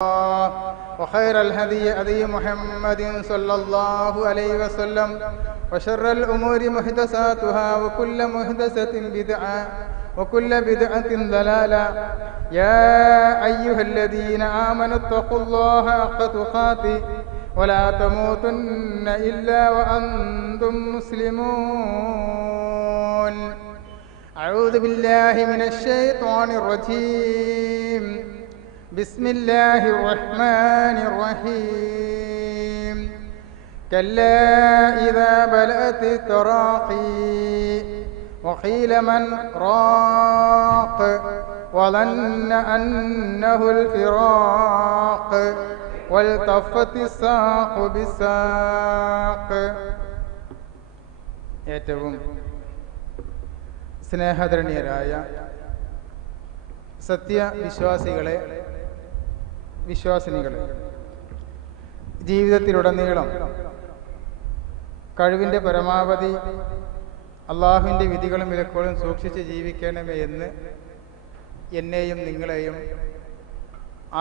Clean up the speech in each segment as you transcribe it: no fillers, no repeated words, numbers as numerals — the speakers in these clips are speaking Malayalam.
وخير الهدي هدي محمد صلى الله عليه وسلم وشر الأمور محدثاتها وكل محدثة بدعة وكل بدعة ضلالة يا أيها الذين آمنوا اتقوا الله حق تقاته ولا تموتن إلا وأنتم مسلمون أعوذ بالله من الشيطان الرجيم بسم الله الرحمن الرحيم كلا إذا بلغت التراقي وقيل من راق وظن أنه الفراق والتفت الساق بالساق. ഏറ്റവും സ്നേഹധരണീയരായ സത്യവിശ്വാസികളെ, വിശ്വാസിനികളെ, ജീവിതത്തിലുടനീളം കഴിവിൻ്റെ പരമാവധി അള്ളാഹുവിൻ്റെ വിധികളും വിലക്കുകളും സൂക്ഷിച്ച് ജീവിക്കണമേ എന്ന് എന്നെയും നിങ്ങളെയും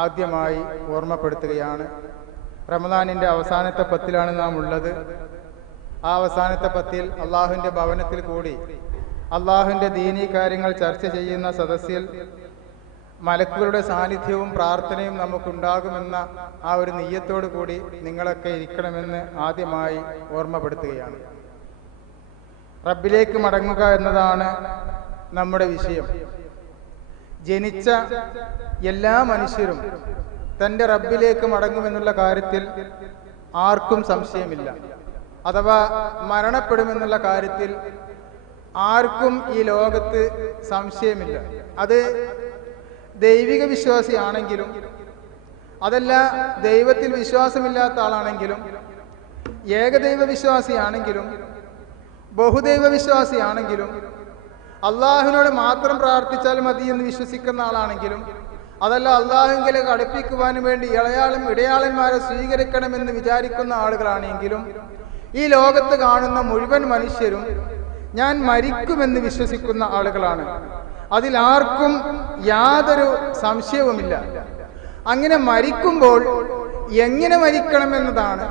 ആദ്യമായി ഓർമ്മപ്പെടുത്തുകയാണ്. റമദാനിൻ്റെ അവസാനത്തെ പത്തിലാണ് നാം ഉള്ളത്. ആ അവസാനത്തെ പത്തിൽ അള്ളാഹുവിൻ്റെ ഭവനത്തിൽ കൂടി അള്ളാഹുവിൻ്റെ ദീനീ കാര്യങ്ങൾ ചർച്ച ചെയ്യുന്ന സദസ്സിൽ മലക്കുകളുടെ സാന്നിധ്യവും പ്രാർത്ഥനയും നമുക്കുണ്ടാകുമെന്ന ആ ഒരു നിയ്യത്തോടു കൂടി നിങ്ങളൊക്കെ ഇരിക്കണമെന്ന് ആദ്യമായി ഓർമ്മപ്പെടുത്തുകയാണ്. റബ്ബിലേക്ക് മടങ്ങുക എന്നതാണ് നമ്മുടെ വിഷയം. ജനിച്ച എല്ലാ മനുഷ്യരും തൻ്റെ റബ്ബിലേക്ക് മടങ്ങുമെന്നുള്ള കാര്യത്തിൽ ആർക്കും സംശയമില്ല. അഥവാ മരണപ്പെടുമെന്നുള്ള കാര്യത്തിൽ ആർക്കും ഈ ലോകത്ത് സംശയമില്ല. അത് ദൈവിക വിശ്വാസിയാണെങ്കിലും അതല്ല ദൈവത്തിൽ വിശ്വാസമില്ലാത്ത ആളാണെങ്കിലും ഏകദൈവ വിശ്വാസിയാണെങ്കിലും ബഹുദൈവ വിശ്വാസിയാണെങ്കിലും അള്ളാഹുവിനോട് മാത്രം പ്രാർത്ഥിച്ചാൽ മതി എന്ന് വിശ്വസിക്കുന്ന ആളാണെങ്കിലും അതല്ല അള്ളാഹുവിലേക്ക് അടുപ്പിക്കുവാൻ വേണ്ടി ഇടയാളന്മാരെ സ്വീകരിക്കണമെന്ന് വിചാരിക്കുന്ന ആളുകളാണെങ്കിലും ഈ ലോകത്ത് കാണുന്ന മുഴുവൻ മനുഷ്യരും ഞാൻ മരിക്കുമെന്ന് വിശ്വസിക്കുന്ന ആളുകളാണ്. അതിൽ ആർക്കും യാതൊരു സംശയവുമില്ല. അങ്ങനെ മരിക്കുമ്പോൾ എങ്ങനെ മരിക്കണമെന്നതാണ്,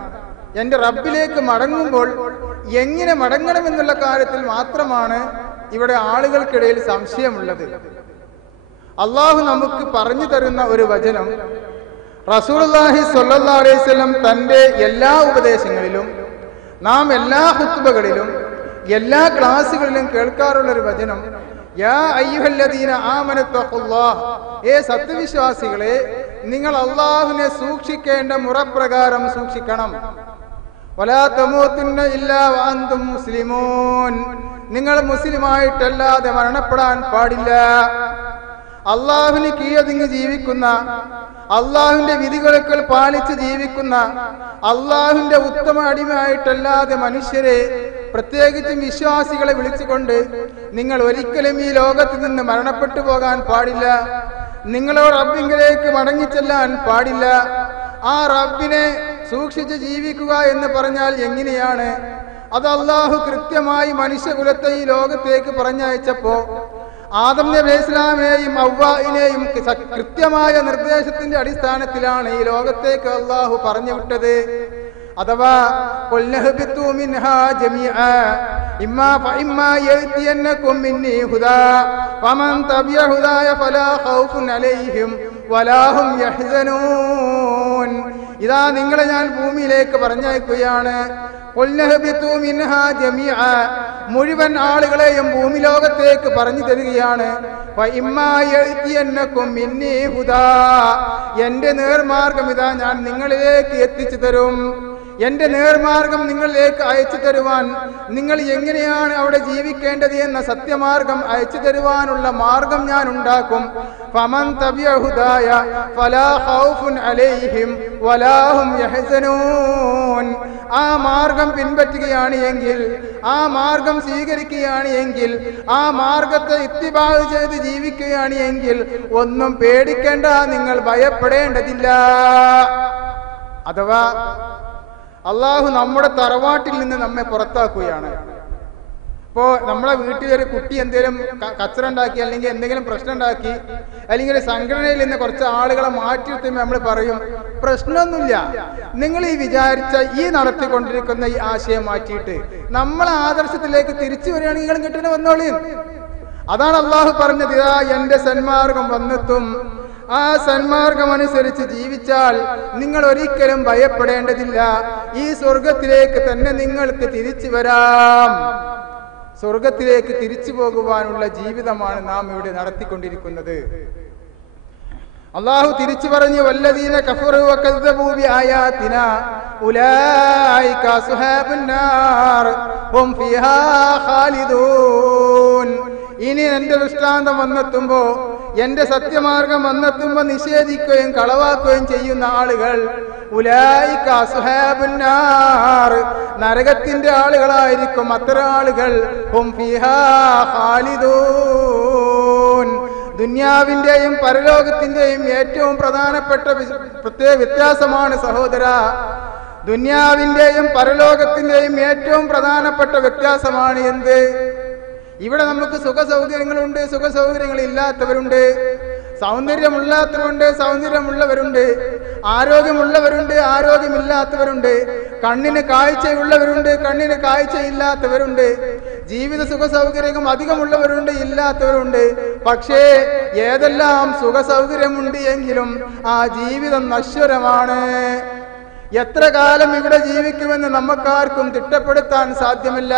എൻ്റെ റബ്ബിലേക്ക് മടങ്ങുമ്പോൾ എങ്ങനെ മടങ്ങണമെന്നുള്ള കാര്യത്തിൽ മാത്രമാണ് ഇവിടെ ആളുകൾക്കിടയിൽ സംശയമുള്ളത്. അള്ളാഹു നമുക്ക് പറഞ്ഞു തരുന്ന ഒരു വചനം റസൂലുള്ളാഹി സ്വല്ലല്ലാഹു അലൈഹി വസല്ലം തൻ്റെ എല്ലാ ഉപദേശങ്ങളിലും നാം എല്ലാ ഖുത്ബകളിലും എല്ലാ ക്ലാസുകളിലും കേൾക്കാറുള്ളൊരു വചനം, യാ അയ്യുഹല്ലദീന ആമനു തഖുല്ലാഹ്, ഏ സത്യവിശ്വാസികളെ, നിങ്ങൾ അള്ളാഹുവിനെ സൂക്ഷിക്കേണ്ട മുറപ്രകാരം സൂക്ഷിക്കണം. വലാ തമൂതുന്ന ഇല്ലാ വഅൻതും മുസ്ലിമൂൻ, നിങ്ങൾ മുസ്ലിമായിട്ടല്ലാതെ മരണപ്പെടാൻ പാടില്ല. അള്ളാഹുവിന് കീഴൊതുങ്ങി ജീവിക്കുന്ന, അള്ളാഹുവിന്റെ വിധികളൊക്കെ പാലിച്ച് ജീവിക്കുന്ന, അള്ളാഹുവിന്റെ ഉത്തമ അടിമയായിട്ടല്ലാതെ മനുഷ്യരെ, പ്രത്യേകിച്ചും വിശ്വാസികളെ വിളിച്ചുകൊണ്ട് നിങ്ങൾ ഒരിക്കലും ഈ ലോകത്ത് നിന്ന് മരണപ്പെട്ടു പോകാൻ പാടില്ല. നിങ്ങളോട് റബ്ബിങ്കിലേക്ക് മടങ്ങിച്ചെല്ലാൻ പാടില്ല. ആ റബ്ബിനെ സൂക്ഷിച്ച് ജീവിക്കുക എന്ന് പറഞ്ഞാൽ എങ്ങനെയാണ്? അത് അള്ളാഹു കൃത്യമായി മനുഷ്യകുലത്തെ ഈ ലോകത്തേക്ക് പറഞ്ഞയച്ചപ്പോ ആദം നബി ഇസ്ലാമിനെയും ഹവ്വാഇനെയും കൃത്യമായ നിർദ്ദേശത്തിന്റെ അടിസ്ഥാനത്തിലാണ് ഈ ലോകത്തേക്ക് അള്ളാഹു പറഞ്ഞു വിട്ടത്. അഥവാ ഖുൽനഹ്ബിതു മിൻഹാ ജമീഅ ഇമ്മാ ഫഇമ്മാ യഅതിയന്നകും മിന്നി ഹുദാ ഫമൻ തബിഅ ഹുദായ ഫലാ ഖൗഫുൻ അലൈഹിം വലാ ഹും യഹ്സനൂൻ. ഇതാ നിങ്ങളെ ഞാൻ ഭൂമിയിലേക്ക് പറഞ്ഞയക്കുകയാണ്. ഖുൽനഹ്ബിതു മിൻഹാ ജമീഅ, മുഴുവൻ ആളുകളെയും ഭൂമി ലോകത്തേക്ക് പറഞ്ഞു തരികയാണ്. ഫഇമ്മാ യഅതിയന്നകും മിന്നി ഹുദാ, എന്റെ നേർമാർഗം ഇതാ ഞാൻ നിങ്ങളിലേക്ക് എത്തിച്ചു തരും. എന്റെ നേർമാർഗം നിങ്ങളിലേക്ക് അയച്ചു തരുവാൻ, നിങ്ങൾ എങ്ങനെയാണ് അവിടെ ജീവിക്കേണ്ടത് എന്ന സത്യമാർഗം അയച്ചു തരുവാനുള്ള മാർഗം ഞാൻ ഉണ്ടാക്കും. ഫമൻ തബിഅ ഹുദായ ഫലാ ഖൗഫുൻ അലൈഹിം വലാ ഹും യഹ്സനൂൻ. ആ മാർഗം പിൻപറ്റുകയാണ് എങ്കിൽ, ആ മാർഗം സ്വീകരിക്കുകയാണ് എങ്കിൽ, ആ മാർഗത്തെ ഇത്തിബാ ചെയ്ത് ജീവിക്കുകയാണ് എങ്കിൽ ഒന്നും പേടിക്കേണ്ട, നിങ്ങൾ ഭയപ്പെടേണ്ടതില്ല. അഥവാ അള്ളാഹു നമ്മുടെ തറവാട്ടിൽ നിന്ന് നമ്മെ പുറത്താക്കുകയാണ്. ഇപ്പോൾ നമ്മളെ വീട്ടിലൊരു കുട്ടി എന്തെങ്കിലും കച്ചറ ഉണ്ടാക്കി, അല്ലെങ്കിൽ എന്തെങ്കിലും പ്രശ്നം ഉണ്ടാക്കി, അല്ലെങ്കിൽ സംഘടനയിൽ നിന്ന് കുറച്ച് ആളുകളെ മാറ്റി നിർത്തുമ്പോൾ നമ്മൾ പറയും പ്രശ്നമൊന്നുമില്ല, നിങ്ങൾ ഈ വിചാരിച്ച ഈ നടത്തിക്കൊണ്ടിരിക്കുന്ന ഈ ആശയം മാറ്റിയിട്ട് നമ്മളെ ആദർശത്തിലേക്ക് തിരിച്ചു വരികയാണെങ്കിൽ നിങ്ങൾ കിട്ടുന്ന വന്നോളി. അതാണ് അള്ളാഹു പറഞ്ഞത്, ഇതാ എന്റെ സന്മാർഗം വന്നെത്തും, ആ സന്മാർഗം അനുസരിച്ച് ജീവിച്ചാൽ നിങ്ങൾ ഒരിക്കലും ഭയപ്പെടേണ്ടതില്ല, ഈ സ്വർഗത്തിലേക്ക് തന്നെ നിങ്ങൾക്ക് തിരിച്ചു വരാം. സ്വർഗത്തിലേക്ക് തിരിച്ചു പോകുവാനുള്ള ജീവിതമാണ് നാം ഇവിടെ നടത്തിക്കൊണ്ടിരിക്കുന്നത്. അള്ളാഹു തിരിച്ചു പറഞ്ഞു, വല്ലദീന കഫറു വകദ്ദബൂ ബിആയാതിനാ ഉലൈക അസ്ഹാബുൻ നാർ ഹും ഫീഹാ ഖാലിദൂൻ. ഇനി എന്റെ ദൃഷ്ടാന്തം വന്നെത്തുമ്പോ, എന്റെ സത്യമാർഗം വന്നെത്തുമ്പോ നിഷേധിക്കുകയും കളവാക്കുകയും ചെയ്യുന്ന ആളുകൾ ഉലൈക അസ്ഹാബുൻ നാർ, നരകത്തിന്റെ ആളുകളായിരിക്കും അത്തരം ആളുകൾ. ഹും ഫീഹാ ഖാലിദൂൻ. ദുനിയാവിന്റെയും പരലോകത്തിന്റെയും ഏറ്റവും പ്രധാനപ്പെട്ട പ്രത്യേക വ്യത്യാസമാണ് സഹോദര. ദുനിയാവിന്റെയും പരലോകത്തിന്റെയും ഏറ്റവും പ്രധാനപ്പെട്ട വ്യത്യാസമാണ് എന്ത്? ഇവിടെ നമുക്ക് സുഖ സൗകര്യങ്ങളുണ്ട്, സുഖ സൗകര്യങ്ങൾ ഇല്ലാത്തവരുണ്ട്, സൗന്ദര്യമുള്ളവരുണ്ട്, സൗന്ദര്യമുള്ളവരുണ്ട്, ആരോഗ്യമുള്ളവരുണ്ട്, ആരോഗ്യമില്ലാത്തവരുണ്ട്, കണ്ണിന് കാഴ്ചയുള്ളവരുണ്ട്, കണ്ണിന് കാഴ്ചയില്ലാത്തവരുണ്ട്, ജീവിത സുഖ സൗകര്യം അധികമുള്ളവരുണ്ട്, ഇല്ലാത്തവരുണ്ട്. പക്ഷേ ഏതെല്ലാം സുഖ സൗകര്യമുണ്ട് എങ്കിലും ആ ജീവിതം നശ്വരമാണ്. എത്ര കാലം ഇവിടെ ജീവിക്കുമെന്ന് നമുക്കാർക്കും തിട്ടപ്പെടുത്താൻ സാധ്യമല്ല.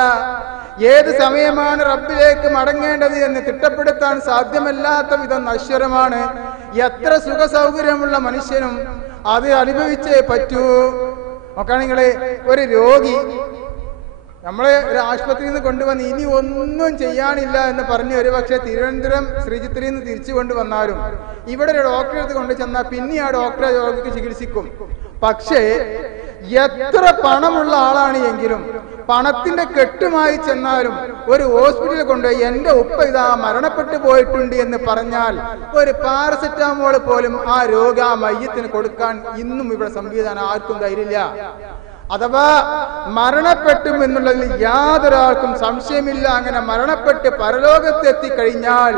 ഏത് സമയമാണ് റബ്ബിലേക്ക് മടങ്ങേണ്ടത് എന്ന് തിട്ടപ്പെടുത്താൻ സാധ്യമല്ലാത്ത വിധം നശ്വരമാണ്. എത്ര സുഖ സൗകര്യമുള്ള മനുഷ്യനും അത് അനുഭവിച്ചേ പറ്റൂ. നോക്കുകയാണെങ്കിൽ ഒരു രോഗി നമ്മളെ ഒരു ആശുപത്രിയിൽ നിന്ന് കൊണ്ടുവന്ന് ഇനി ഒന്നും ചെയ്യാനില്ല എന്ന് പറഞ്ഞ് ഒരുപക്ഷെ തിരുവനന്തപുരം ശ്രീജിത്തിൽ നിന്ന് തിരിച്ചു കൊണ്ടുവന്നാലും ഇവിടെ ഒരു ഡോക്ടറെ അടുത്ത് കൊണ്ടു ചെന്നാൽ പിന്നെ ആ ഡോക്ടറെ രോഗിക്ക് ചികിത്സിക്കും. പക്ഷേ എത്ര പണമുള്ള ആളാണ് എങ്കിലും പണത്തിന്റെ കെട്ടുമായി ചെന്നാലും ഒരു ഹോസ്പിറ്റലിൽ കൊണ്ടുപോയി എന്റെ ഉപ്പ ഇതാ മരണപ്പെട്ടു പോയിട്ടുണ്ട് എന്ന് പറഞ്ഞാൽ ഒരു പാരസെറ്റാമോൾ പോലും ആ രോഗി ആ മയ്യത്തിന് കൊടുക്കാൻ ഇന്നും ഇവിടെ സംവിധാനം ആർക്കും ധൈര്യമില്ല. അഥവാ മരണപ്പെട്ടും എന്നുള്ളതിൽ യാതൊരാൾക്കും സംശയമില്ല. അങ്ങനെ മരണപ്പെട്ട് പരലോകത്തെത്തിക്കഴിഞ്ഞാൽ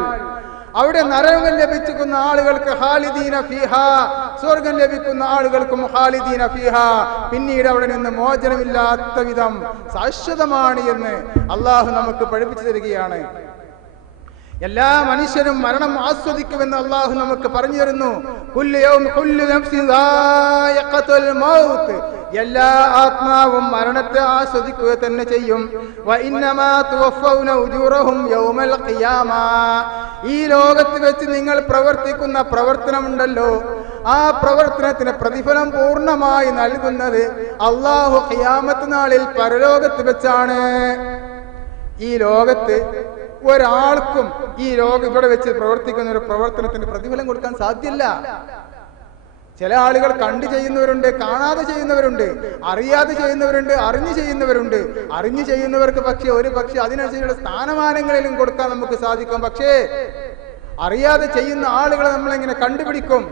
അവിടെ നരകം ലഭിക്കുന്ന ആളുകൾക്ക് ഖാലിദീന ഫീഹാ, സ്വർഗം ലഭിക്കുന്ന ആളുകൾക്കും ഖാലിദീന ഫീഹാ, പിന്നീട് അവിടെ നിന്ന് മോചനമില്ലാത്ത വിധം ശാശ്വതമാണ് എന്ന് അള്ളാഹു നമുക്ക് പഠിപ്പിച്ചു തരികയാണ്. എല്ലാ മനുഷ്യരും മരണം ആസ്വദിക്കുമെന്ന് അള്ളാഹു നമുക്ക് പറഞ്ഞു തരുന്നു. എല്ലാ ആത്മാവും മരണത്തെ ആസ്വദിക്കുക തന്നെ ചെയ്യും. ഈ ലോകത്ത് വെച്ച് നിങ്ങൾ പ്രവർത്തിക്കുന്ന പ്രവർത്തനമുണ്ടല്ലോ, ആ പ്രവർത്തനത്തിന് പ്രതിഫലം പൂർണ്ണമായി നൽകുന്നത് അള്ളാഹു ഖിയാമത്ത് നാളിൽ പരലോകത്ത് വെച്ചാണ്. ഈ ലോകത്ത് ഒരാൾക്കും ഈ ഇവിടെ വെച്ച് പ്രവർത്തിക്കുന്ന ഒരു പ്രവർത്തനത്തിന് പ്രതിഫലം കൊടുക്കാൻ സാധ്യല്ല. ചില ആളുകൾ കണ്ടു ചെയ്യുന്നവരുണ്ട്, കാണാതെ ചെയ്യുന്നവരുണ്ട്, അറിയാതെ ചെയ്യുന്നവരുണ്ട്, അറിഞ്ഞു ചെയ്യുന്നവരുണ്ട്. അറിഞ്ഞു ചെയ്യുന്നവർക്ക് ഒരു പക്ഷെ അതിനനുസരിച്ചുള്ള സ്ഥാനമാനങ്ങളിലും കൊടുക്കാൻ നമുക്ക് സാധിക്കും. പക്ഷേ അറിയാതെ ചെയ്യുന്ന ആളുകളെ നമ്മളെങ്ങനെ കണ്ടുപിടിക്കും?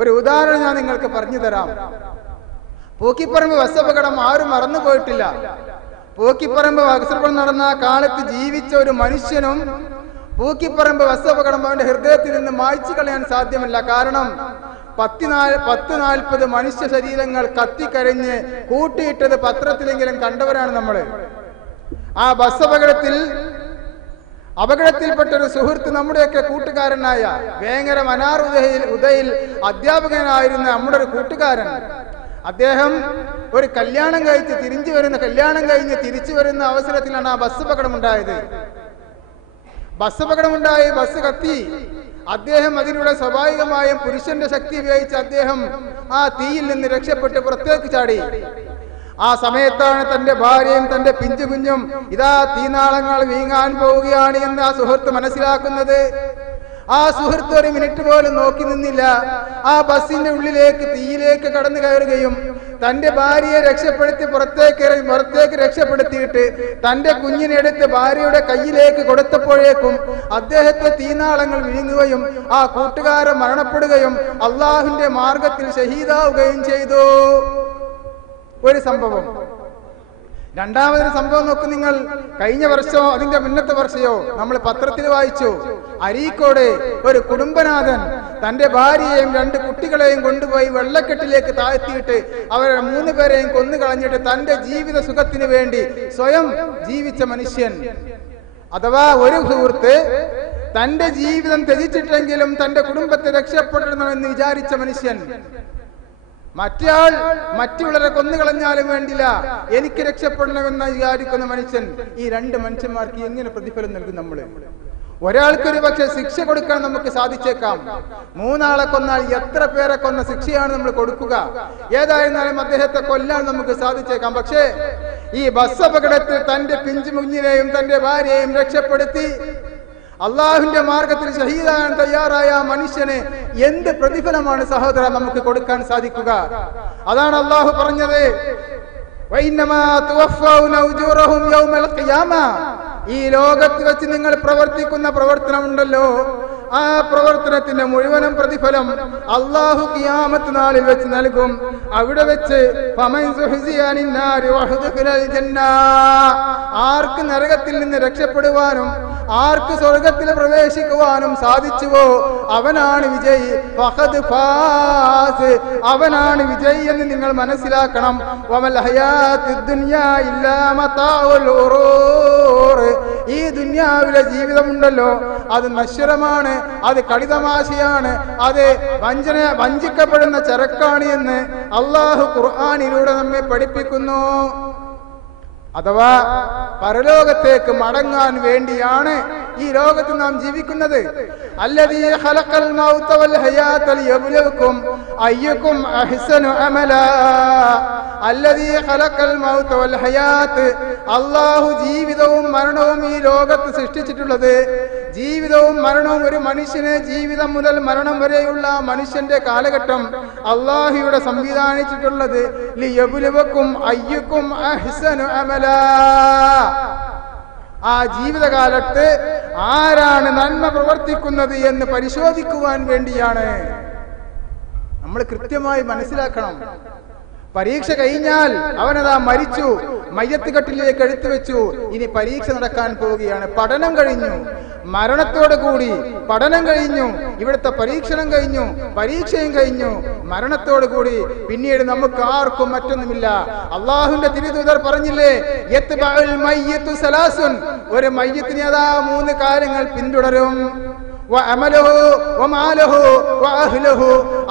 ഒരു ഉദാഹരണം ഞാൻ നിങ്ങൾക്ക് പറഞ്ഞു തരാം. പൂക്കിപ്പറമ്പ് ബസ് അപകടം ആരും മറന്നു പോയിട്ടില്ല. പൂക്കിപ്പറമ്പ് ബസ് നടന്ന കാലത്ത് ജീവിച്ച ഒരു മനുഷ്യനും പൂക്കിപ്പറമ്പ് ബസ് അപകടം അവന്റെ ഹൃദയത്തിൽ നിന്ന് മായ്ച്ചു കളയാൻ സാധ്യമല്ല. കാരണം 10-40 മനുഷ്യ ശരീരങ്ങൾ കത്തിക്കരഞ്ഞ് കൂട്ടിയിട്ടത് പത്രത്തിലെങ്കിലും കണ്ടവരാണ് നമ്മള്. ആ ബസ് അപകടത്തിൽപ്പെട്ട ഒരു സുഹൃത്ത് നമ്മുടെയൊക്കെ കൂട്ടുകാരനായ വേങ്ങര മനാർ ഉദയിൽ അധ്യാപകനായിരുന്ന നമ്മുടെ ഒരു കൂട്ടുകാരൻ, അദ്ദേഹം ഒരു കല്യാണം കഴിഞ്ഞ് തിരിച്ചു വരുന്ന അവസരത്തിലാണ് ആ ബസ് അപകടമുണ്ടായത്. ബസ് കത്തി. അദ്ദേഹം അതിലൂടെ സ്വാഭാവികമായും പുരുഷന്റെ ശക്തി ഉപയോഗിച്ച് അദ്ദേഹം ആ തീയിൽ നിന്ന് രക്ഷപ്പെട്ട് പുറത്തേക്ക് ചാടി. ആ സമയത്താണ് തന്റെ ഭാര്യയും തന്റെ പിഞ്ചു കുഞ്ഞും ഇതാ തീനാളങ്ങൾ വീങ്ങാൻ പോവുകയാണ് എന്ന് ആ സുഹൃത്ത് മനസ്സിലാക്കുന്നത്. ആ സുഹൃത്ത് ഒരു മിനിറ്റ് പോലും നോക്കി നിന്നില്ല. ആ ബസ്സിന്റെ ഉള്ളിലേക്ക് തീയിലേക്ക് കടന്നു കയറുകയും തന്റെ ഭാര്യയെ രക്ഷപ്പെടുത്തി പുറത്തേക്ക് രക്ഷപ്പെടുത്തിയിട്ട് തന്റെ കുഞ്ഞിനെടുത്ത് ഭാര്യയുടെ കയ്യിലേക്ക് കൊടുത്തപ്പോഴേക്കും അദ്ദേഹത്തെ തീനാളങ്ങൾ വിഴുങ്ങുകയും ആ കൂട്ടുകാരൻ മരണപ്പെടുകയും അള്ളാഹുവിന്റെ മാർഗത്തിൽ ഷഹീദാവുകയും ചെയ്തു. ഒരു സംഭവം. രണ്ടാമതൊരു സംഭവം നോക്കും നിങ്ങൾ. കഴിഞ്ഞ വർഷമോ അതിന്റെ മുന്നത്തെ വർഷയോ നമ്മൾ പത്രത്തിൽ വായിച്ചു, അരീക്കോട് ഒരു കുടുംബനാഥൻ തന്റെ ഭാര്യയെയും 2 കുട്ടികളെയും കൊണ്ടുപോയി വെള്ളക്കെട്ടിലേക്ക് താഴ്ത്തിയിട്ട് അവരെ 3 പേരെയും കൊന്നുകളഞ്ഞിട്ട് തന്റെ ജീവിത സുഖത്തിന് വേണ്ടി സ്വയം ജീവിച്ച മനുഷ്യൻ. അഥവാ ഒരു സുഹൃത്ത് തന്റെ ജീവിതം ത്യജിച്ചിട്ടെങ്കിലും തന്റെ കുടുംബത്തെ രക്ഷപ്പെടണമെന്ന് വിചാരിച്ച മനുഷ്യൻ. മറ്റയാൾ മറ്റുള്ളവരെ കൊന്നുകളഞ്ഞാലും വേണ്ടില്ല, എനിക്ക് രക്ഷപ്പെടണമെന്ന് വിചാരിക്കുന്ന മനുഷ്യൻ. ഈ 2 മനുഷ്യന്മാർക്ക് എങ്ങനെ പ്രതിഫലം നൽകും നമ്മൾ? ഒരാൾക്കൊരു പക്ഷെ ശിക്ഷ കൊടുക്കാൻ നമുക്ക് സാധിച്ചേക്കാം. 3 ആളെ കൊന്നാൽ എത്ര പേരെ കൊന്ന ശിക്ഷയാണ് നമ്മൾ കൊടുക്കുക? ഏതായിരുന്നാലും അദ്ദേഹത്തെ കൊല്ലാൻ നമുക്ക് സാധിച്ചേക്കാം. പക്ഷേ ഈ ബസ് അപകടത്തിൽ തന്റെ പിഞ്ചു കുഞ്ഞിനെയും തന്റെ ഭാര്യയെയും രക്ഷപ്പെടുത്തി അള്ളാഹുവിന്റെ മാർഗത്തിൽ ഷഹീദാകാൻ തയ്യാറായ മനുഷ്യന് എന്ത് പ്രതിഫലമാണ് സഹോദര നമുക്ക് കൊടുക്കാൻ സാധിക്കുക? അതാണ് അള്ളാഹു പറഞ്ഞത്, ഈ ലോകത്ത് വെച്ച് നിങ്ങൾ പ്രവർത്തിക്കുന്ന പ്രവർത്തനമുണ്ടല്ലോ, ആ പ്രവർത്തനത്തിന്റെ മുഴുവനും പ്രതിഫലം അള്ളാഹു ഖിയാമത്ത് നാളിൽ വെച്ച് നൽകും. അവിടെ വെച്ച് ആർക്ക് നരകത്തിൽ നിന്ന് രക്ഷപ്പെടുവാനും ആർക്ക് സ്വർഗത്തിൽ പ്രവേശിക്കുവാനും സാധിച്ചുവോ അവനാണ് വിജയി. ഫഖദ് ഫാസ്, അവനാണ് വിജയി എന്ന് നിങ്ങൾ മനസ്സിലാക്കണം. വമൽ ഹയാത്തുദ് ദുനിയാ ഇല്ലാ മതാഉൽ ഖുറൂർ, ഈ ദുനിയാവിലെ ജീവിതമുണ്ടല്ലോ അത് നശ്വരമാണ്, അത് കളിതമാശയാണ്, അത് വഞ്ചിക്കപ്പെടുന്ന ചരക്കാണ് എന്ന് അള്ളാഹു ഖുർആനിലൂടെ നമ്മെ പഠിപ്പിക്കുന്നു. അഥവാ പരലോകത്തേക്ക് മടങ്ങാൻ വേണ്ടിയാണ് ഈ ലോകത്ത് നാം ജീവിക്കുന്നത്. അല്ലദീ ഖലഖൽ മൗത വൽ ഹയാത ലിയബ്ലുവകും അയ്യുകും അഹ്സനു അമലാ. അല്ലദീ ഖലഖൽ മൗത വൽ ഹയാത്ത്, അല്ലാഹു ജീവിതവും മരണവും ഈ ലോകത്ത് സൃഷ്ടിച്ചിട്ടുള്ളത്. ജീവിതവും മരണവും ഒരു മനുഷ്യന് ജീവിതം മുതൽ മരണം വരെയുള്ള മനുഷ്യന്റെ കാലഘട്ടം അല്ലാഹുവിടെ സംവിധാനിച്ചിട്ടുള്ളത് ലിയബ്ലുവകും അയ്യുകും അഹ്സനു അമലാ. ആ ജീവിതകാലത്ത് ആരാണ് നന്മ പ്രവർത്തിക്കുന്നത് എന്ന് പരിശോധിക്കുവാൻ വേണ്ടിയാണ്. നമ്മൾ കൃത്യമായി മനസ്സിലാക്കണം. പരീക്ഷ കഴിഞ്ഞാൽ അവനതാ മരിച്ചു, മയ്യത്ത് കട്ടിലേക്ക് എടുത്തു വെച്ചു, ഇനി പരീക്ഷ നടക്കാൻ പോവുകയാണ്. പഠനം കഴിഞ്ഞു, മരണത്തോടു കൂടി പഠനം കഴിഞ്ഞു, ഇവിടുത്തെ പരീക്ഷണം കഴിഞ്ഞു, പരീക്ഷയും കഴിഞ്ഞു, മരണത്തോടു കൂടി പിന്നീട് നമുക്ക് ആർക്കും മറ്റൊന്നുമില്ല. അള്ളാഹുവിന്റെ തിരുദൂതർ പറഞ്ഞില്ലേ, യത്ബഉൽ മയ്യിത്തു സലാസുൻ, ഒരു മയ്യത്തിനെ അതാ 3 കാര്യങ്ങൾ പിന്തുടരും.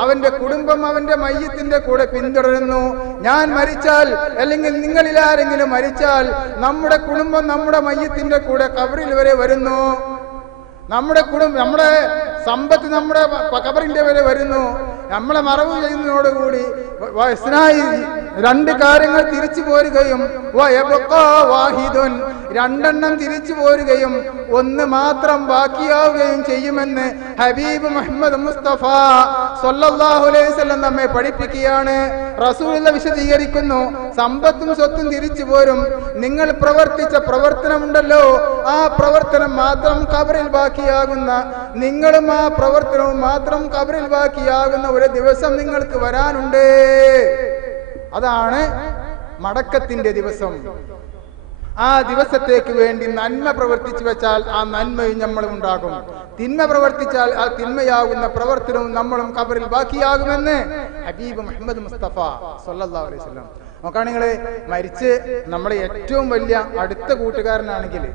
അവന്റെ കുടുംബം അവന്റെ മയ്യത്തിന്റെ കൂടെ പിന്തുടരുന്നു. ഞാൻ മരിച്ചാൽ അല്ലെങ്കിൽ നിങ്ങളിൽ ആരെങ്കിലും മരിച്ചാൽ നമ്മുടെ കുടുംബം നമ്മുടെ മയ്യത്തിന്റെ കൂടെ ഖബറിൽ വരെ വരുന്നു. നമ്മുടെ നമ്മുടെ സമ്പത്ത് നമ്മുടെ ഖബറിന്റെ വരെ വരുന്നു. നമ്മളെ മറവ് ചെയ്യുന്നതോടുകൂടി 2 കാര്യങ്ങൾ തിരിച്ചു പോരുകയും 2 തിരിച്ചു പോരുകയും 1 മാത്രം ബാക്കിയാവുകയും ചെയ്യുമെന്ന് ഹബീബ് മുഹമ്മദ് മുസ്തഫ സ്വല്ലല്ലാഹു അലൈഹി വസല്ലം നമ്മെ പഠിപ്പിക്കുകയാണ്. റസൂലുള്ളാഹി വിശദീകരിക്കുന്നു, സമ്പത്തും സ്വത്തും തിരിച്ചു പോരും. നിങ്ങൾ പ്രവർത്തിച്ച പ്രവർത്തനമുണ്ടല്ലോ, ആ പ്രവർത്തനം മാത്രം ഖബറിൽ ബാക്കിയാകുന്ന, നിങ്ങളും ആ പ്രവർത്തനവും മാത്രം ഖബറിൽ ബാക്കിയാകുന്ന ഒരു ദിവസം നിങ്ങൾക്ക് വരാനുണ്ട്. അതാണ് മടക്കത്തിന്റെ ദിവസം. ആ ദിവസത്തേക്ക് വേണ്ടി നന്മ പ്രവർത്തിച്ചു വെച്ചാൽ ആ നന്മയും നമ്മളും ഉണ്ടാകും, തിന്മ പ്രവർത്തിച്ചാൽ ആ തിന്മയാകുന്ന പ്രവർത്തനവും നമ്മളും ഖബറിൽ ബാക്കിയാകുമെന്ന് ഹബീബ് മുഹമ്മദ് മുസ്തഫ സ്വല്ലല്ലാഹു അലൈഹി വസല്ലം. നോക്കാണ് നിങ്ങള്, മരിച്ച് നമ്മുടെ ഏറ്റവും വലിയ അടുത്ത കൂട്ടുകാരനാണെങ്കിൽ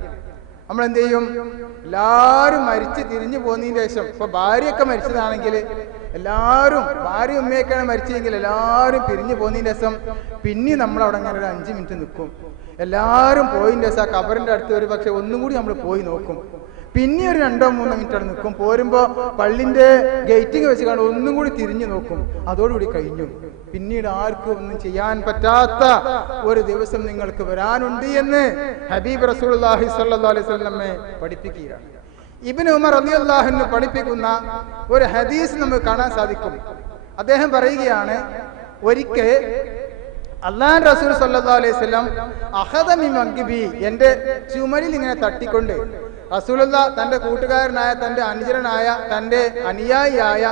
നമ്മൾ എന്ത് ചെയ്യും? എല്ലാവരും മരിച്ച് തിരിഞ്ഞു പോന്നതിന് ശേഷം, ഇപ്പൊ ഭാര്യയൊക്കെ മരിച്ചതാണെങ്കിൽ എല്ലാവരും, ഭാര്യ ഉമ്മയൊക്കെയാണ് മരിച്ചെങ്കിൽ എല്ലാവരും പിരിഞ്ഞു പോന്നതിന് ശേഷം പിന്നെ നമ്മളവിടെ അങ്ങനെ ഒരു 5 മിനിറ്റ് നിൽക്കും. എല്ലാവരും പോയതിൻ്റെ ശേഷം ആ ഖബറിന്റെ അടുത്ത് ഒരു പക്ഷെ ഒന്നും കൂടി നമ്മൾ പോയി നോക്കും. പിന്നെ ഒരു 2-3 മിനിറ്റ് അവിടെ നിൽക്കും. പോരുമ്പോ പള്ളിന്റെ ഗേറ്റിങ് വെച്ച് കാണും, ഒന്നും കൂടി തിരിഞ്ഞു നോക്കും. അതോടുകൂടി കഴിഞ്ഞു. പിന്നീട് ആർക്കും ഒന്നും ചെയ്യാൻ പറ്റാത്ത ഒരു ദിവസം നിങ്ങൾക്ക് വരാനുണ്ട് എന്ന് ഹബീബ് റസൂലുള്ളാഹി സ്വല്ലല്ലാഹു അലൈഹി വസല്ലം നമ്മെ പഠിപ്പിക്കുകയാണ്. ഇബ്നു ഉമർ റളിയല്ലാഹു അൻഹു പഠിപ്പിക്കുന്ന ഒരു ഹദീസ് നമുക്ക് കാണാൻ സാധിക്കും. അദ്ദേഹം പറയുകയാണ്, ഒരിക്കൽ അല്ലാഹുവിന്റെ റസൂൽ സ്വല്ലല്ലാഹു അലൈഹി വസല്ലം അഖദ മിൻ മൻകിബി, എന്റെ ചുമലിൽ ഇങ്ങനെ തട്ടിക്കൊണ്ട് റസൂലുള്ള തന്റെ കൂട്ടുകാരനായ, തന്റെ അനുചരനായ, തന്റെ അനുയായിയായ,